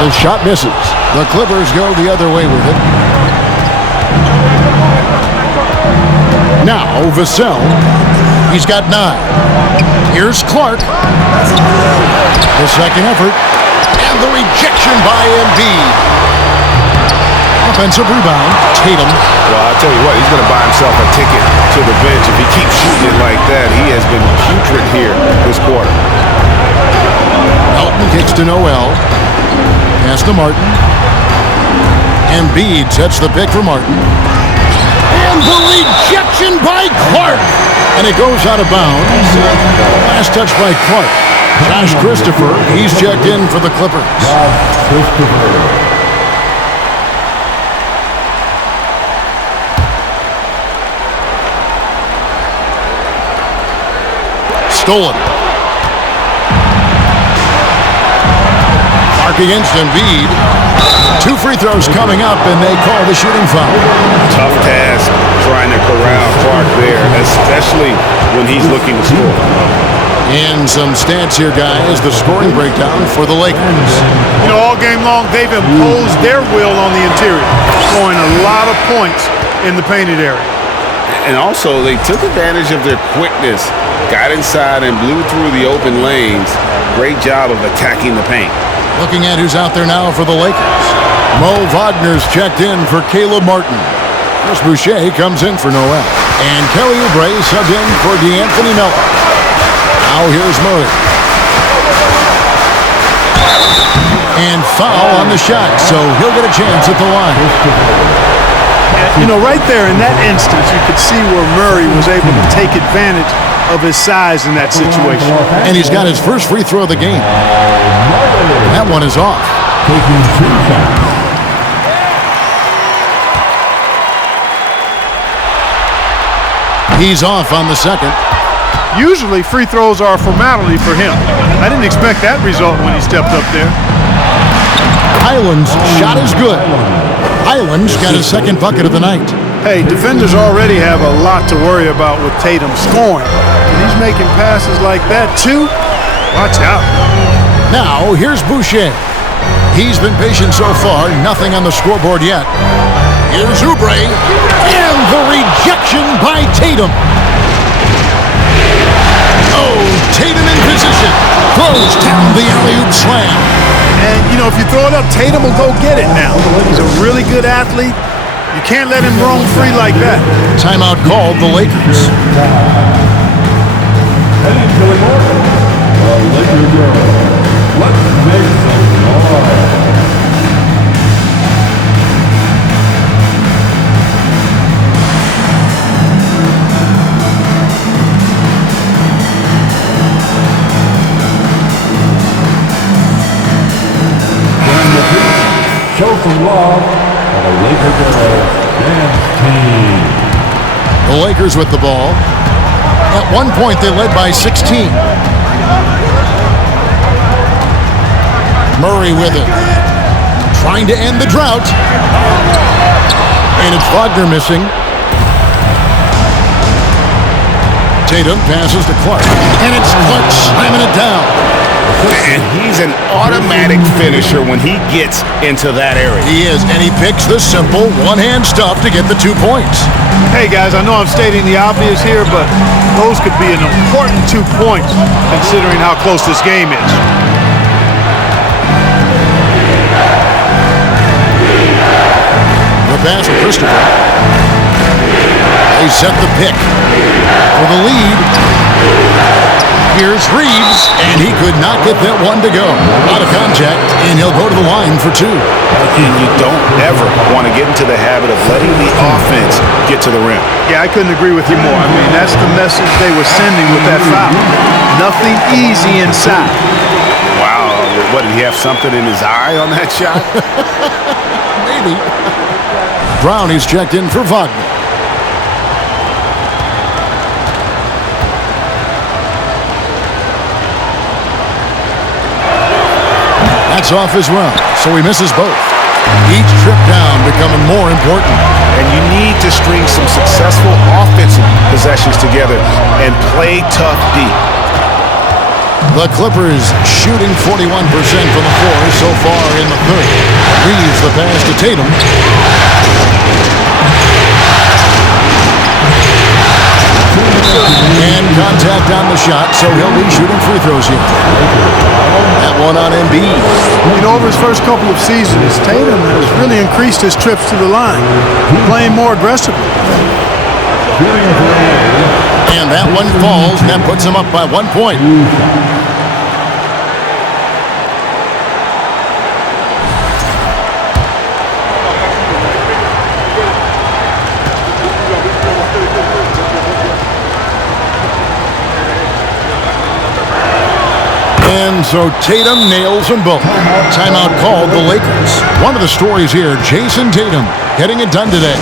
The shot misses. The Clippers go the other way with it. Now, Vassell. He's got 9. Here's Clark. The second effort. And the rejection by EMBIID. Offensive rebound. Tatum. Well, I'll tell you what, he's going to buy himself a ticket to the bench. If he keeps shooting it like that, he has been putrid here this quarter. Elton kicks to Noel. Pass to Martin. EMBIID sets the pick for Martin. And the rejection by Clark. And it goes out of bounds. Last touch by Clark. Josh Christopher, he's checked in for the Clippers. Stolen. Clark against EMBIID. 2 free throws coming up, and they call the shooting foul. Tough task trying to corral Clark there, especially when he's looking to score. And some stats here, guys. The scoring breakdown for the Lakers. You know, all game long, they've imposed their will on the interior, scoring a lot of points in the painted area. And also, they took advantage of their quickness, got inside and blew through the open lanes. Great job of attacking the paint. Looking at who's out there now for the Lakers. Mo Wagner's checked in for Caleb Martin. Chris Boucher comes in for Noel. And Kelly Oubre subbed in for D'Anthony Melton. Now here's Murray. And foul on the shot, so he'll get a chance at the line. You know, right there in that instance, you could see where Murray was able to take advantage of his size in that situation. And he's got his first free throw of the game. That one is off. He's off on the second. Usually free throws are a formality for him. I didn't expect that result when he stepped up there. Highland's shot is good. Highland's got his second bucket of the night. Hey, defenders already have a lot to worry about with Tatum scoring. And he's making passes like that too. Watch out. Now, here's Boucher. He's been patient so far, nothing on the scoreboard yet. Here's Oubre, and the rejection by Tatum. Oh, Tatum in position. Throws down the alley-oop slam. And, you know, if you throw it up, Tatum will go get it now. He's a really good athlete. You can't let him roam free like that. Timeout called the Lakers. Heading to the corner, the Lakers girls. Let's make some noise. Show some love for the Lakers girls dance team. The Lakers with the ball. At one point, they led by 16. Murray with it. Trying to end the drought. And it's Wagner missing. Tatum passes to Clark. And it's Clark slamming it down. And he's an automatic finisher when he gets into that area. He is, and he picks the simple one-hand stuff to get the 2 points. Hey, guys, I know I'm stating the obvious here, but those could be an important 2 points considering how close this game is. The pass from Christopher. They set the pick for the lead. Here's Reeves, and he could not get that one to go. Out of contact, and he'll go to the line for 2. And you don't ever want to get into the habit of letting the offense get to the rim. Yeah, I couldn't agree with you more. I mean, that's the message they were sending with that foul. Nothing easy inside. Wow, what, did he have something in his eye on that shot? Maybe. Brown is checked in for Wagner. That's off as well, so he misses both. Each trip down becoming more important. And you need to string some successful offensive possessions together and play tough deep. The Clippers shooting 41% from the floor so far in the third. Reeves the pass to Tatum. And contact on the shot, so he'll be shooting free throws here. That one on Embiid. You know, over his first couple of seasons, Tatum has really increased his trips to the line, playing more aggressively. And that one falls, and that puts him up by 1 point. And so Tatum nails them both. Timeout called the Lakers. One of the stories here, Jason Tatum getting it done today.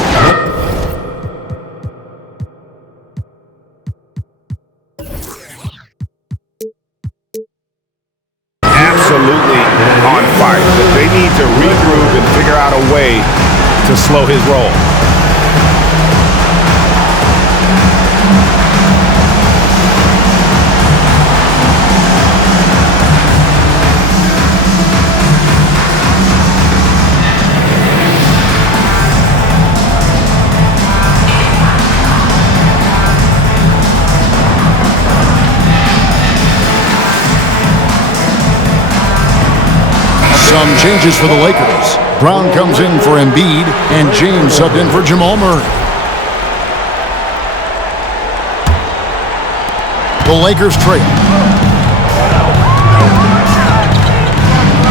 Absolutely on fire. They need to regroup and figure out a way to slow his roll. Some changes for the Lakers. Brown comes in for Embiid, and James subbed in for Jamal Murray. The Lakers trail.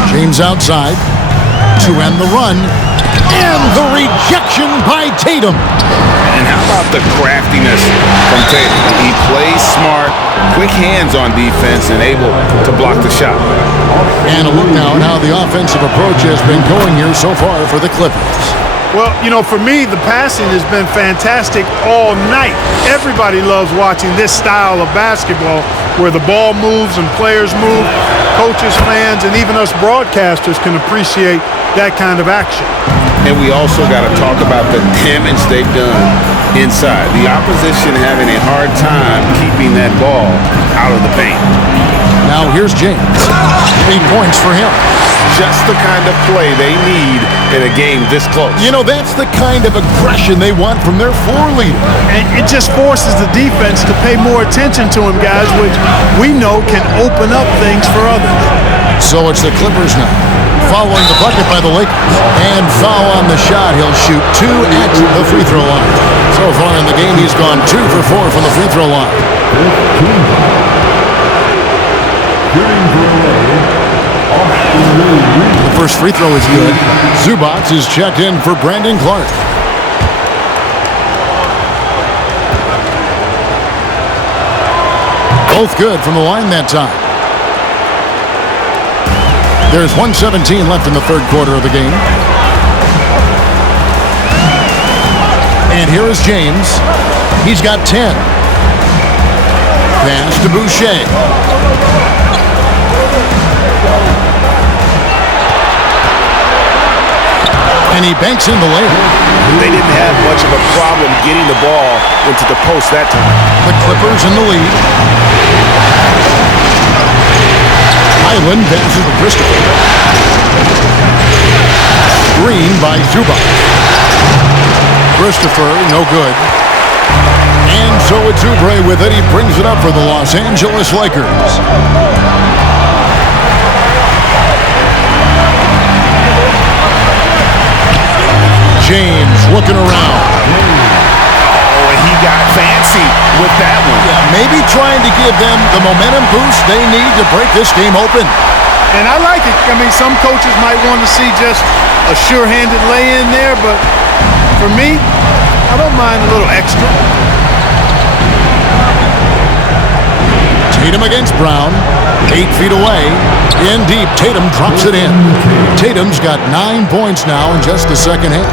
James outside to end the run, and the rejection by Tatum. And how about the craftiness from Tatum? He plays smart, quick hands on defense, and able to block the shot. And a look now at how the offensive approach has been going here so far for the Clippers. Well, you know, for me, the passing has been fantastic all night. Everybody loves watching this style of basketball where the ball moves and players move. Coaches, fans, and even us broadcasters can appreciate that kind of action. And we also got to talk about the damage they've done inside. The opposition having a hard time keeping that ball out of the paint. Now here's James. 8 points for him. Just the kind of play they need in a game this close. You know, that's the kind of aggression they want from their floor leader. And it just forces the defense to pay more attention to him, guys, which we know can open up things for others. So it's the Clippers now, following the bucket by the Lakers. And foul on the shot. He'll shoot 2 at the free throw line. So far in the game, he's gone 2 for 4 from the free throw line. The first free throw is good. Zubac is checked in for Brandon Clark. Both good from the line that time. There's 1:17 left in the third quarter of the game. And here is James. He's got 10. Pass to Boucher. And he banks in the layup. They didn't have much of a problem getting the ball into the post that time. The Clippers in the lead. Highland passes to Christopher. Green by Zubac. Christopher, no good. And so it's Oubre with it. He brings it up for the Los Angeles Lakers. James looking around. Oh, and he got fancy with that one. Yeah, maybe trying to give them the momentum boost they need to break this game open. And I like it. I mean, some coaches might want to see just a sure-handed lay-in there, but for me, I don't mind a little extra. Tatum against Brown, 8 feet away. In deep, Tatum drops it in. Tatum's got 9 points now in just the second half.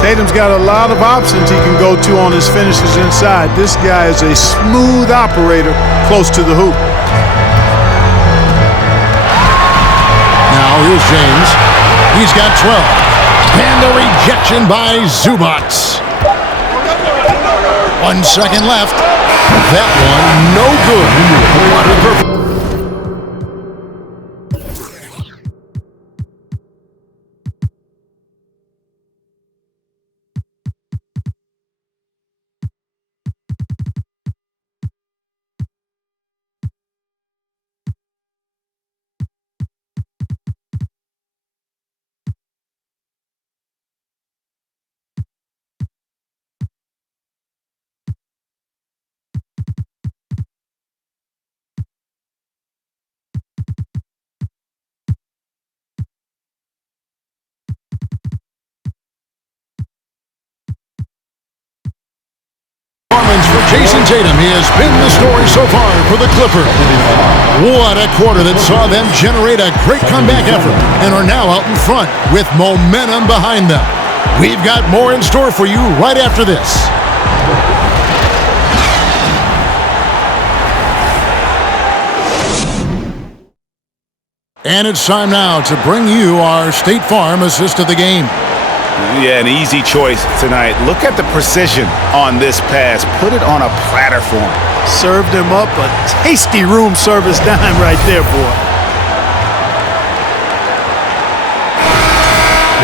Tatum's got a lot of options he can go to on his finishes inside. This guy is a smooth operator close to the hoop. Now here's James. He's got 12. And the rejection by Zubac. 1 second left. That one, no good. Jason Tatum, he has been the story so far for the Clippers. What a quarter that saw them generate a great comeback effort and are now out in front with momentum behind them. We've got more in store for you right after this. And it's time now to bring you our State Farm assist of the game. Yeah, an easy choice tonight. Look at the precision on this pass. Put it on a platter for him. Served him up a tasty room service dime right there, boy.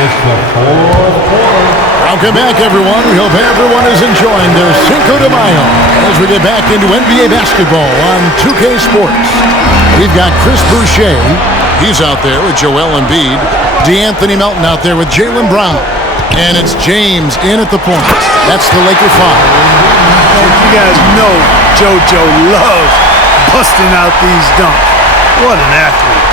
It's the fourth quarter. Welcome back, everyone. We hope everyone is enjoying their Cinco de Mayo as we get back into NBA basketball on 2K Sports. We've got Chris Boucher. He's out there with Joel Embiid. DeAnthony Melton out there with Jaylen Brown. And it's James in at the point. That's the Laker 5. You guys know JoJo loves busting out these dunks. What an athlete.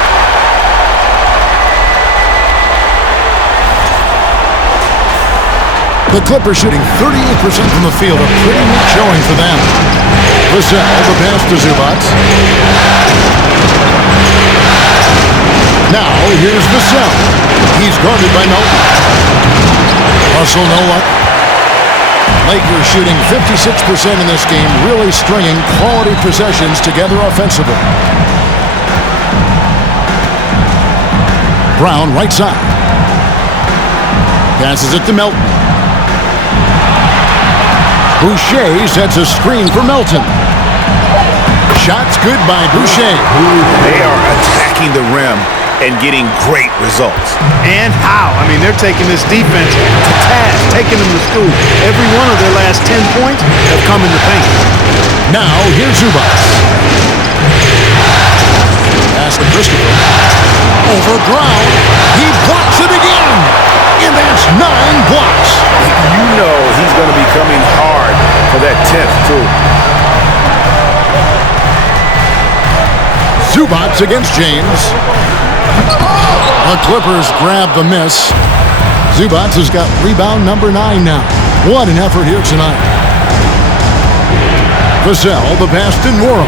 The Clippers shooting 38% from the field. A pretty neat showing for them. Vassell, the pass to Zubac. Now, here's Vassell. He's guarded by Melton. Russell, no luck. Lakers shooting 56% in this game, really stringing quality possessions together offensively. Brown, right side. Passes it to Melton. Boucher sets a screen for Melton. Shots good by Boucher. They are attacking the rim and getting great results. And how? I mean, they're taking this defense to task, taking them to school. Every one of their last 10 points have come in the paint. Now, here's Zubac. Pass to Christopher. Over Brown. He blocks it again. And that's 9 blocks. You know he's going to be coming hard for that 10th, too. Zubac against James. The Clippers grab the miss. Zubac has got rebound number 9 now. What an effort here tonight. Vassell, the pass to Nora.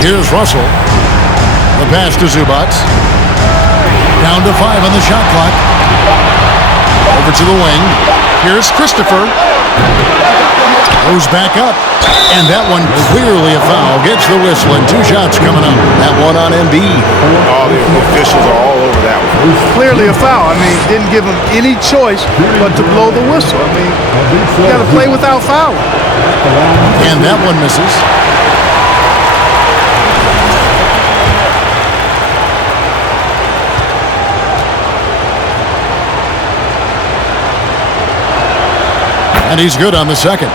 Here's Russell. The pass to Zubac. Down to 5 on the shot clock. Over to the wing. Here's Christopher. Goes back up. And that one clearly a foul. Gets the whistle and 2 shots coming up. That one on Embiid. All the officials are all over that one. Clearly a foul. I mean, didn't give him any choice but to blow the whistle. I mean, you got to play without fouling. And that one misses. And he's good on the second.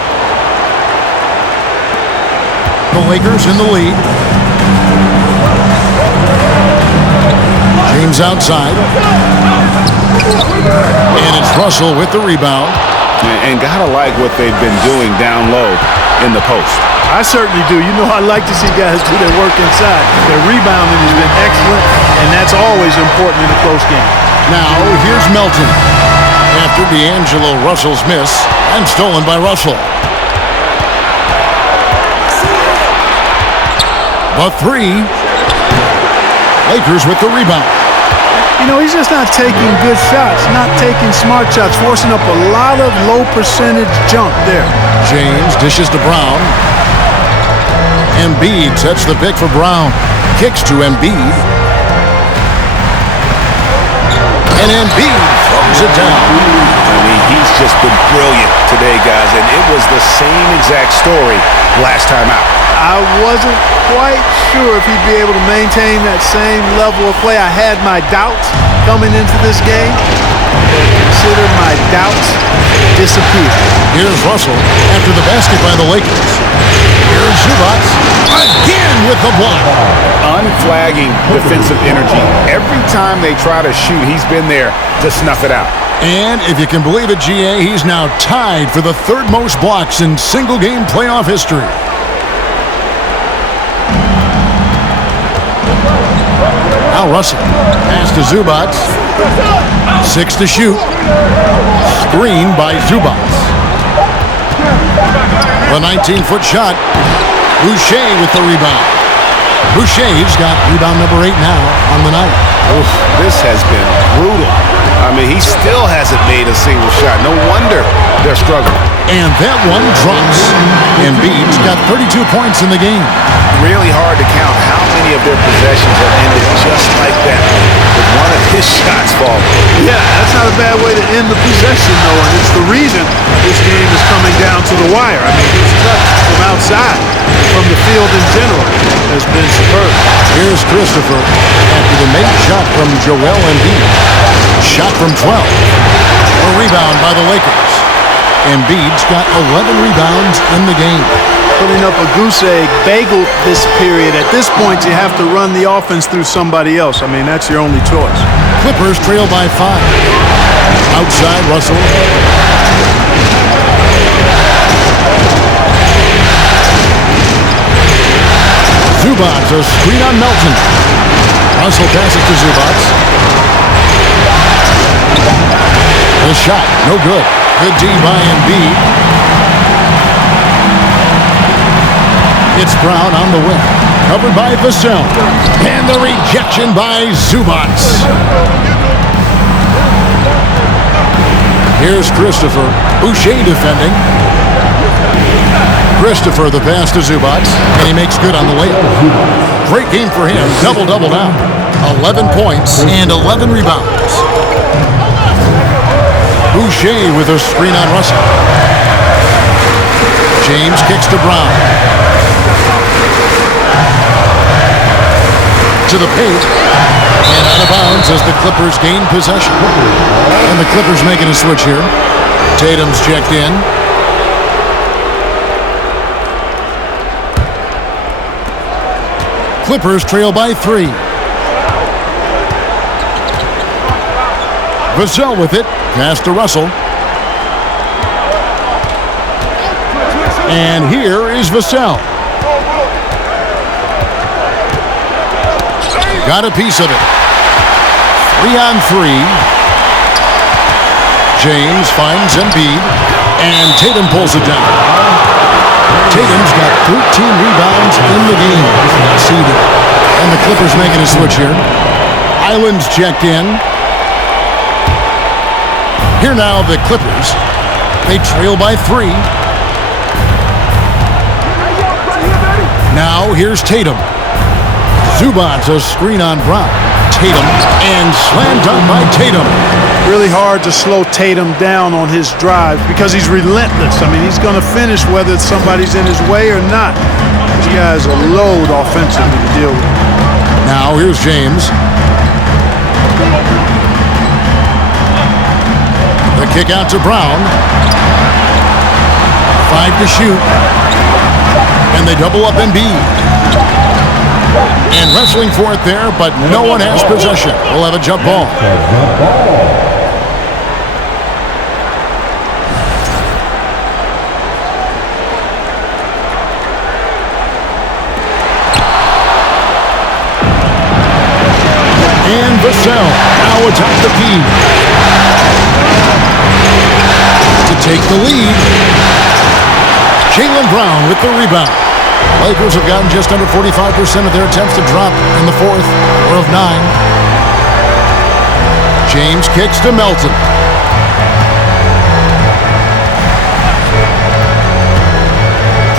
The Lakers in the lead. James outside. And it's Russell with the rebound. And gotta like what they've been doing down low in the post. I certainly do. You know, I like to see guys do their work inside. Their rebounding has been excellent, and that's always important in a close game. Now, here's Melton. After D'Angelo Russell's miss, and stolen by Russell. The 3. Lakers with the rebound. You know, he's just not taking good shots, not taking smart shots, forcing up a lot of low percentage jump there. James dishes to Brown. Embiid sets the pick for Brown. Kicks to Embiid. And Embiid throws it down. I mean, he's just been brilliant today, guys, and it was the same exact story last time out. I wasn't quite sure if he'd be able to maintain that same level of play. I had my doubts coming into this game. Consider my doubts disappear. Here's Russell after the basket by the Lakers. Here's Zubac again with the block. Unflagging defensive energy. Every time they try to shoot, he's been there to snuff it out. And if you can believe it, GA, he's now tied for the 3rd most blocks in single-game playoff history. Now Russell. Pass to Zubac. 6 to shoot. Screen by Zubac. The 19-foot shot. Boucher with the rebound. Boucher's got rebound number 8 now on the night. Oof, this has been brutal. I mean, he still hasn't made a single shot. No wonder they're struggling. And that one drops. Embiid's got 32 points in the game. Really hard to count how many of their possessions have ended just like that, with one of his shots falling. Yeah, that's not a bad way to end the possession, though, and it's the reason this game is coming down to the wire. I mean, his touch from outside, from the field in general, has been superb. Here's Christopher after the made shot from Joel Embiid. Shot from 12. A rebound by the Lakers. Embiid's got 11 rebounds in the game. Putting up a goose egg bagel this period. At this point, you have to run the offense through somebody else. I mean, that's your only choice. Clippers trail by 5. Outside, Russell. Zubac, a screen on Melton. Russell passes to Zubac. The shot, no good. Good D by Embiid. It's Brown on the wing. Covered by Vassell. And the rejection by Zubac. Here's Christopher. Boucher defending. Christopher the pass to Zubac. And he makes good on the layup. Great game for him. Double-double now. 11 points and 11 rebounds. Boucher with a screen on Russell. James kicks to Brown. To the paint. And out of bounds as the Clippers gain possession. And the Clippers making a switch here. Tatum's checked in. Clippers trail by 3. Vassell with it. Pass to Russell. And here is Vassell. Got a piece of it. 3 on 3. James finds Embiid. And Tatum pulls it down. Tatum's got 13 rebounds in the game. Seeded. And the Clippers making a switch here. Island's checked in. Here now the Clippers. They trail by 3. Now here's Tatum. Zubac, a screen on Brown. Tatum, and slam dunk by Tatum. Really hard to slow Tatum down on his drive because he's relentless. I mean, he's going to finish whether somebody's in his way or not. This guy's a load offensively to deal with. Now here's James. The kick out to Brown. 5 to shoot. And they double up Embiid. And wrestling for it there, but no one has possession. We'll have a jump ball. And Vassell now atop the key. To take the lead. Jaylen Brown with the rebound. Lakers have gotten just under 45% of their attempts to drop in the 4th, or of 9. James kicks to Melton.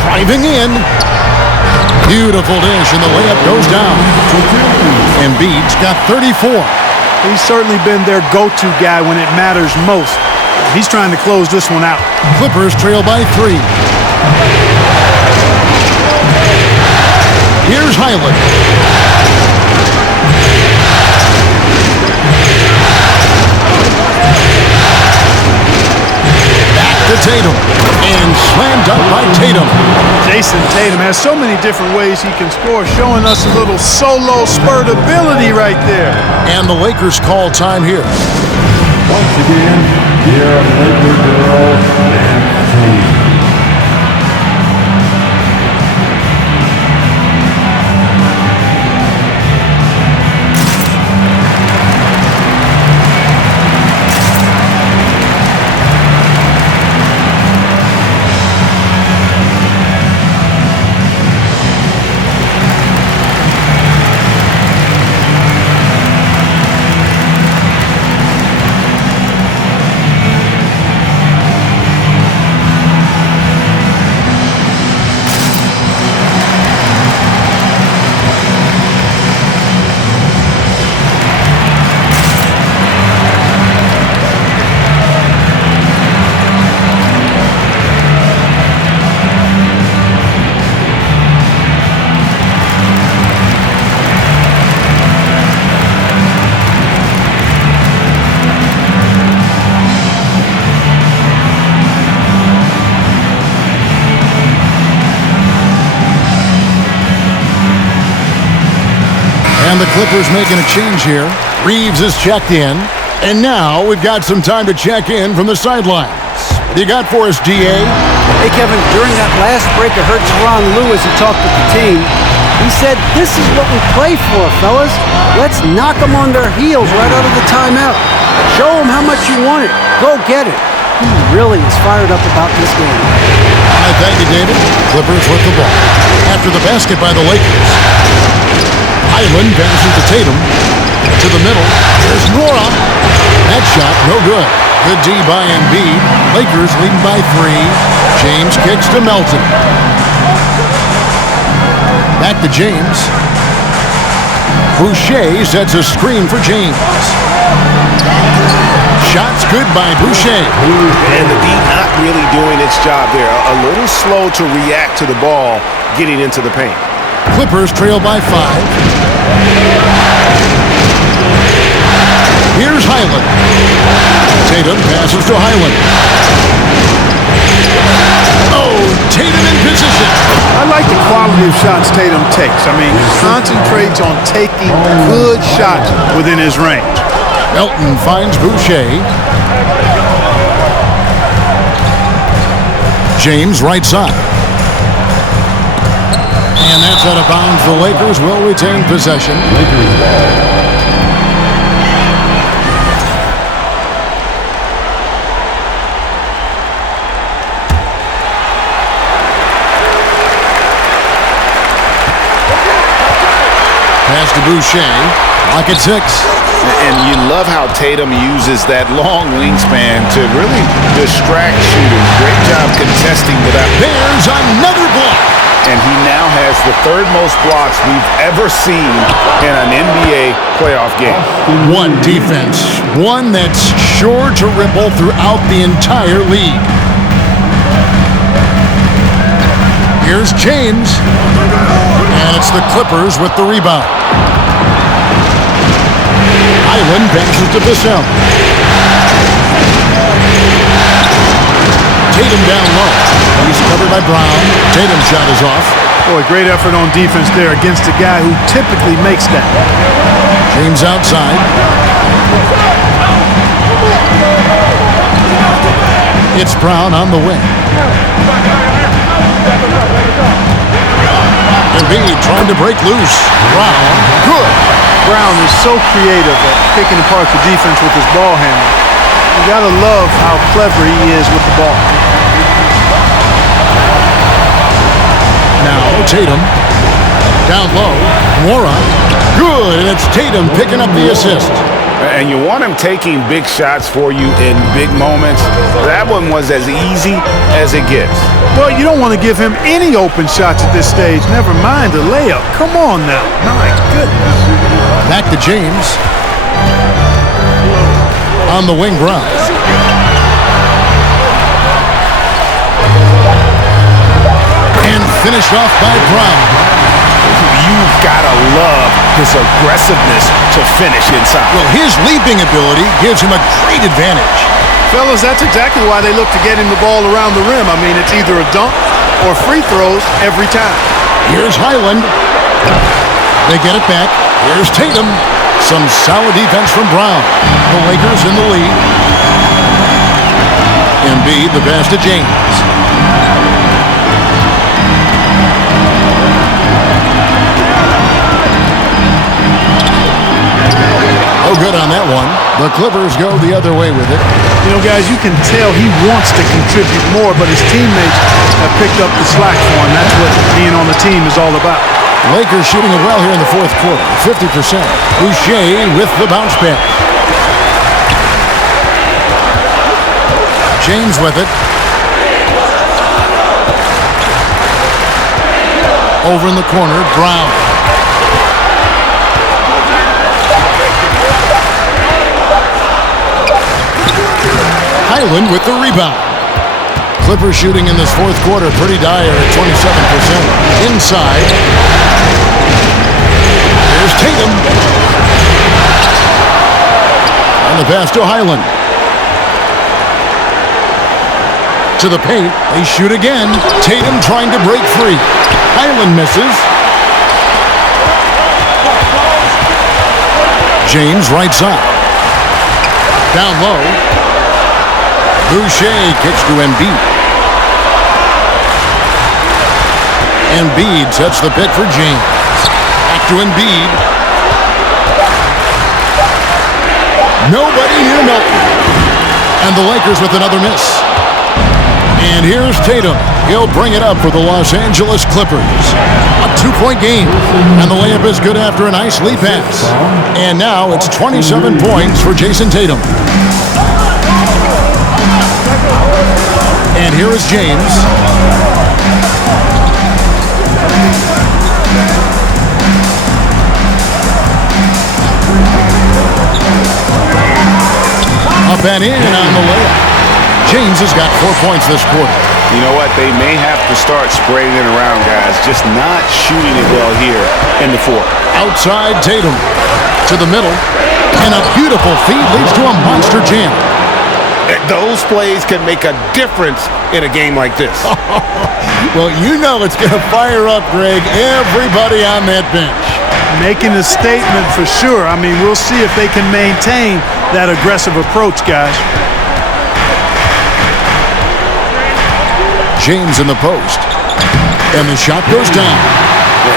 Driving in. Beautiful dish, and the layup goes down. Embiid's got 34. He's certainly been their go-to guy when it matters most. He's trying to close this one out. Clippers trail by 3. Here's Highland. Back to Tatum. And slam dunk by Tatum. Jason Tatum has so many different ways he can score, showing us a little solo spurt ability right there. And the Lakers call time here. Once again, here are Laker girls and team. And the Clippers making a change here. Reeves is checked in. And now we've got some time to check in from the sidelines. What do you got for us, DA? Hey, Kevin, during that last break, I heard Teron Lou as he talked with the team. He said, this is what we play for, fellas. Let's knock them on their heels right out of the timeout. Show them how much you want it. Go get it. He really is fired up about this game. All right, thank you, David. Clippers with the ball. After the basket by the Lakers. Highland passes to Tatum. To the middle. Here's Nora. That shot, no good. Good D by EMBIID. Lakers leading by 3. James kicks to Melton. Back to James. Boucher sets a screen for James. Shots good by Boucher. And the D not really doing its job there. A little slow to react to the ball getting into the paint. Clippers trail by 5. Here's Highland. Tatum passes to Highland. Oh, Tatum in position. I like the quality of shots Tatum takes. I mean, he concentrates on taking good shots within his range. Melton finds Boucher. James right side. And that's out of bounds. The Lakers will retain possession. Pass to Boucher. Lock at 6. And you love how Tatum uses that long wingspan to really distract shooters. Great job contesting without. There's another block. And he now has the 3rd most blocks we've ever seen in an NBA playoff game. One defense. One that's sure to ripple throughout the entire league. Here's James. And it's the Clippers with the rebound. Highland passes to Vassell. Tatum down low. He's covered by Brown. Tatum's shot is off. Boy, great effort on defense there against a guy who typically makes that. James outside. It's Brown on the wing. EMBIID trying to break loose. Brown, good. Brown is so creative at picking apart the defense with his ball handling. You gotta love how clever he is with the ball. Now Tatum. Down low. Mora. Good. And it's Tatum picking up the assist. And you want him taking big shots for you in big moments. That one was as easy as it gets. Well, you don't want to give him any open shots at this stage. Never mind a layup. Come on now. My goodness. Back to James. On the wing, Brown. And finished off by Brown. You've got to love his aggressiveness to finish inside. Well, his leaping ability gives him a great advantage. Fellas, that's exactly why they look to get him the ball around the rim. I mean, it's either a dunk or free throws every time. Here's Highland. They get it back. Here's Tatum. Some solid defense from Brown. The Lakers in the lead. EMBIID the pass to James. Oh, good on that one. The Clippers go the other way with it. You know, guys, you can tell he wants to contribute more, but his teammates have picked up the slack for him. That's what being on the team is all about. Lakers shooting it well here in the 4th quarter. 50%. Boucher with the bounce back. James with it. Over in the corner, Brown. Highland with the rebound. Clippers shooting in this 4th quarter pretty dire at 27%. Inside. Here's Tatum. And the pass to Highland. To the paint. They shoot again. Tatum trying to break free. Highland misses. James right side. Down low. Boucher kicks to Embiid. Embiid sets the pick for James. Back to Embiid. Nobody near Melton. And the Lakers with another miss. And here's Tatum. He'll bring it up for the Los Angeles Clippers. A 2-point game. And the layup is good after a nice lead pass. And now it's 27 points for Jason Tatum. And here is James. Up and in on the layup. James has got 4 points this quarter. You know what? They may have to start spraying it around, guys. Just not shooting it well here in the fourth. Outside Tatum to the middle. And a beautiful feed leads to a monster jam. Those plays can make a difference in a game like this. Well, you know it's going to fire up, Greg, everybody on that bench. Making a statement for sure. I mean, we'll see if they can maintain that aggressive approach, guys. James in the post. And the shot goes down.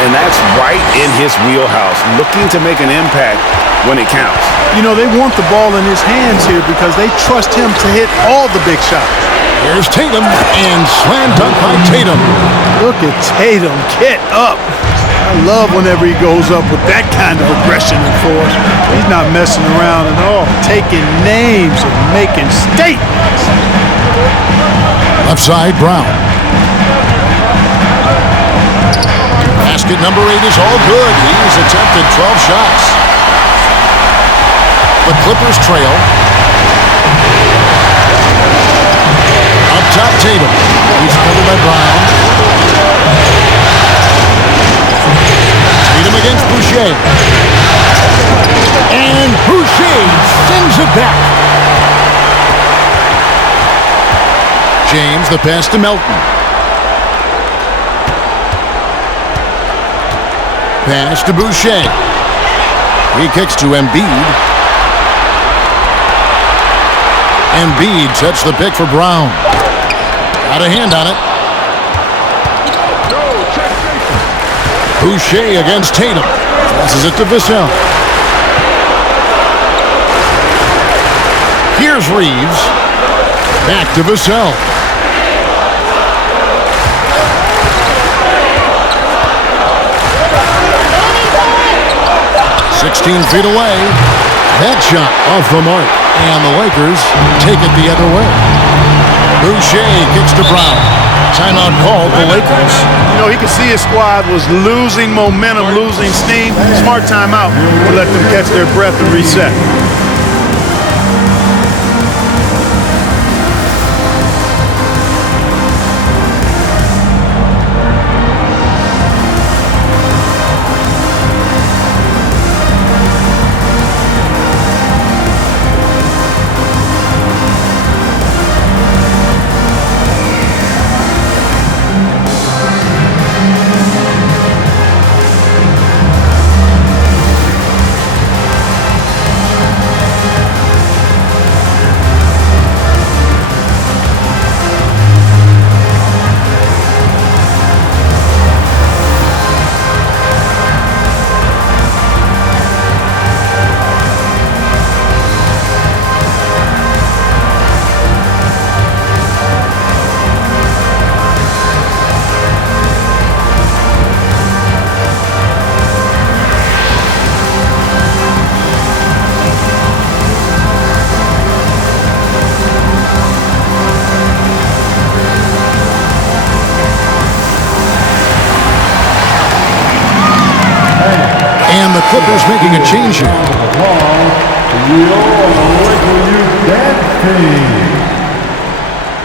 And that's right in his wheelhouse, looking to make an impact when it counts. You know, they want the ball in his hands here because they trust him to hit all the big shots. Here's Tatum, and slam dunk by Tatum. Look at Tatum, get up. I love whenever he goes up with that kind of aggression and force. He's not messing around at all, taking names and making statements. Left side, Brown. Basket number 8 is all good. He's attempted 12 shots. The Clippers trail. Up top, Tatum. He's covered by Brown. Tatum against Boucher. And Boucher sends it back. James, the pass to Melton. Pass to Boucher. He kicks to Embiid. Embiid sets the pick for Brown. Got a hand on it. Boucher against Tatum. Passes it to Vassell. Here's Reeves. Back to Vassell. 16 feet away. That shot off the mark. And the Lakers take it the other way. Boucher kicks to Brown. Timeout called the Lakers. You know, he could see his squad was losing momentum, losing steam. Smart timeout to let them catch their breath and reset. And the Clippers making a change here.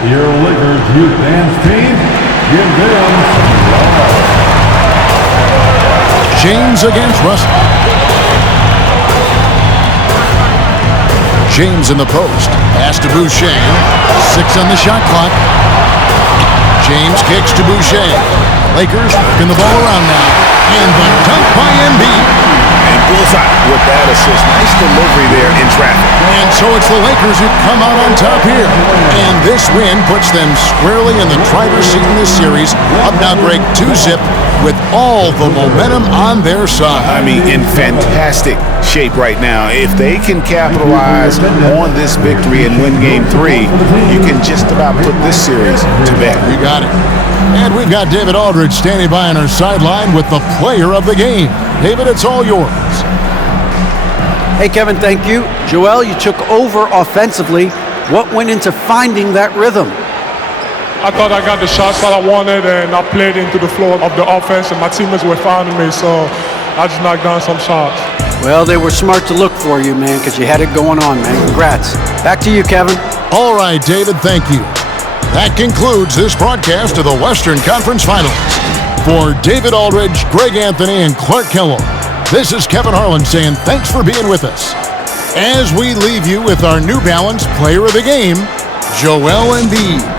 Your Lakers youth dance team, give them some love. James against Russell. James in the post. Pass to Boucher. 6 on the shot clock. James kicks to Boucher. Lakers working the ball around now. And the dunk by Embiid. Bullseye with that assist. Nice delivery there in traffic. And so it's the Lakers who come out on top here. And this win puts them squarely in the driver's seat in this series. Up now, Greg, 2-zip with all the momentum on their side. I mean, in fantastic shape right now. If they can capitalize on this victory and win Game 3, you can just about put this series to bed. You got it. And we've got David Aldridge standing by on our sideline with the player of the game. David, it's all yours. Hey, Kevin, thank you. Joel, you took over offensively. What went into finding that rhythm? I thought I got the shots that I wanted, and I played into the flow of the offense, and my teammates were finding me, so I just knocked down some shots. Well, they were smart to look for you, man, because you had it going on, man. Congrats. Back to you, Kevin. All right, David, thank you. That concludes this broadcast of the Western Conference Finals. For David Aldridge, Greg Anthony, and Clark Kellogg, this is Kevin Harlan saying thanks for being with us. As we leave you with our New Balance Player of the Game, Joel Embiid.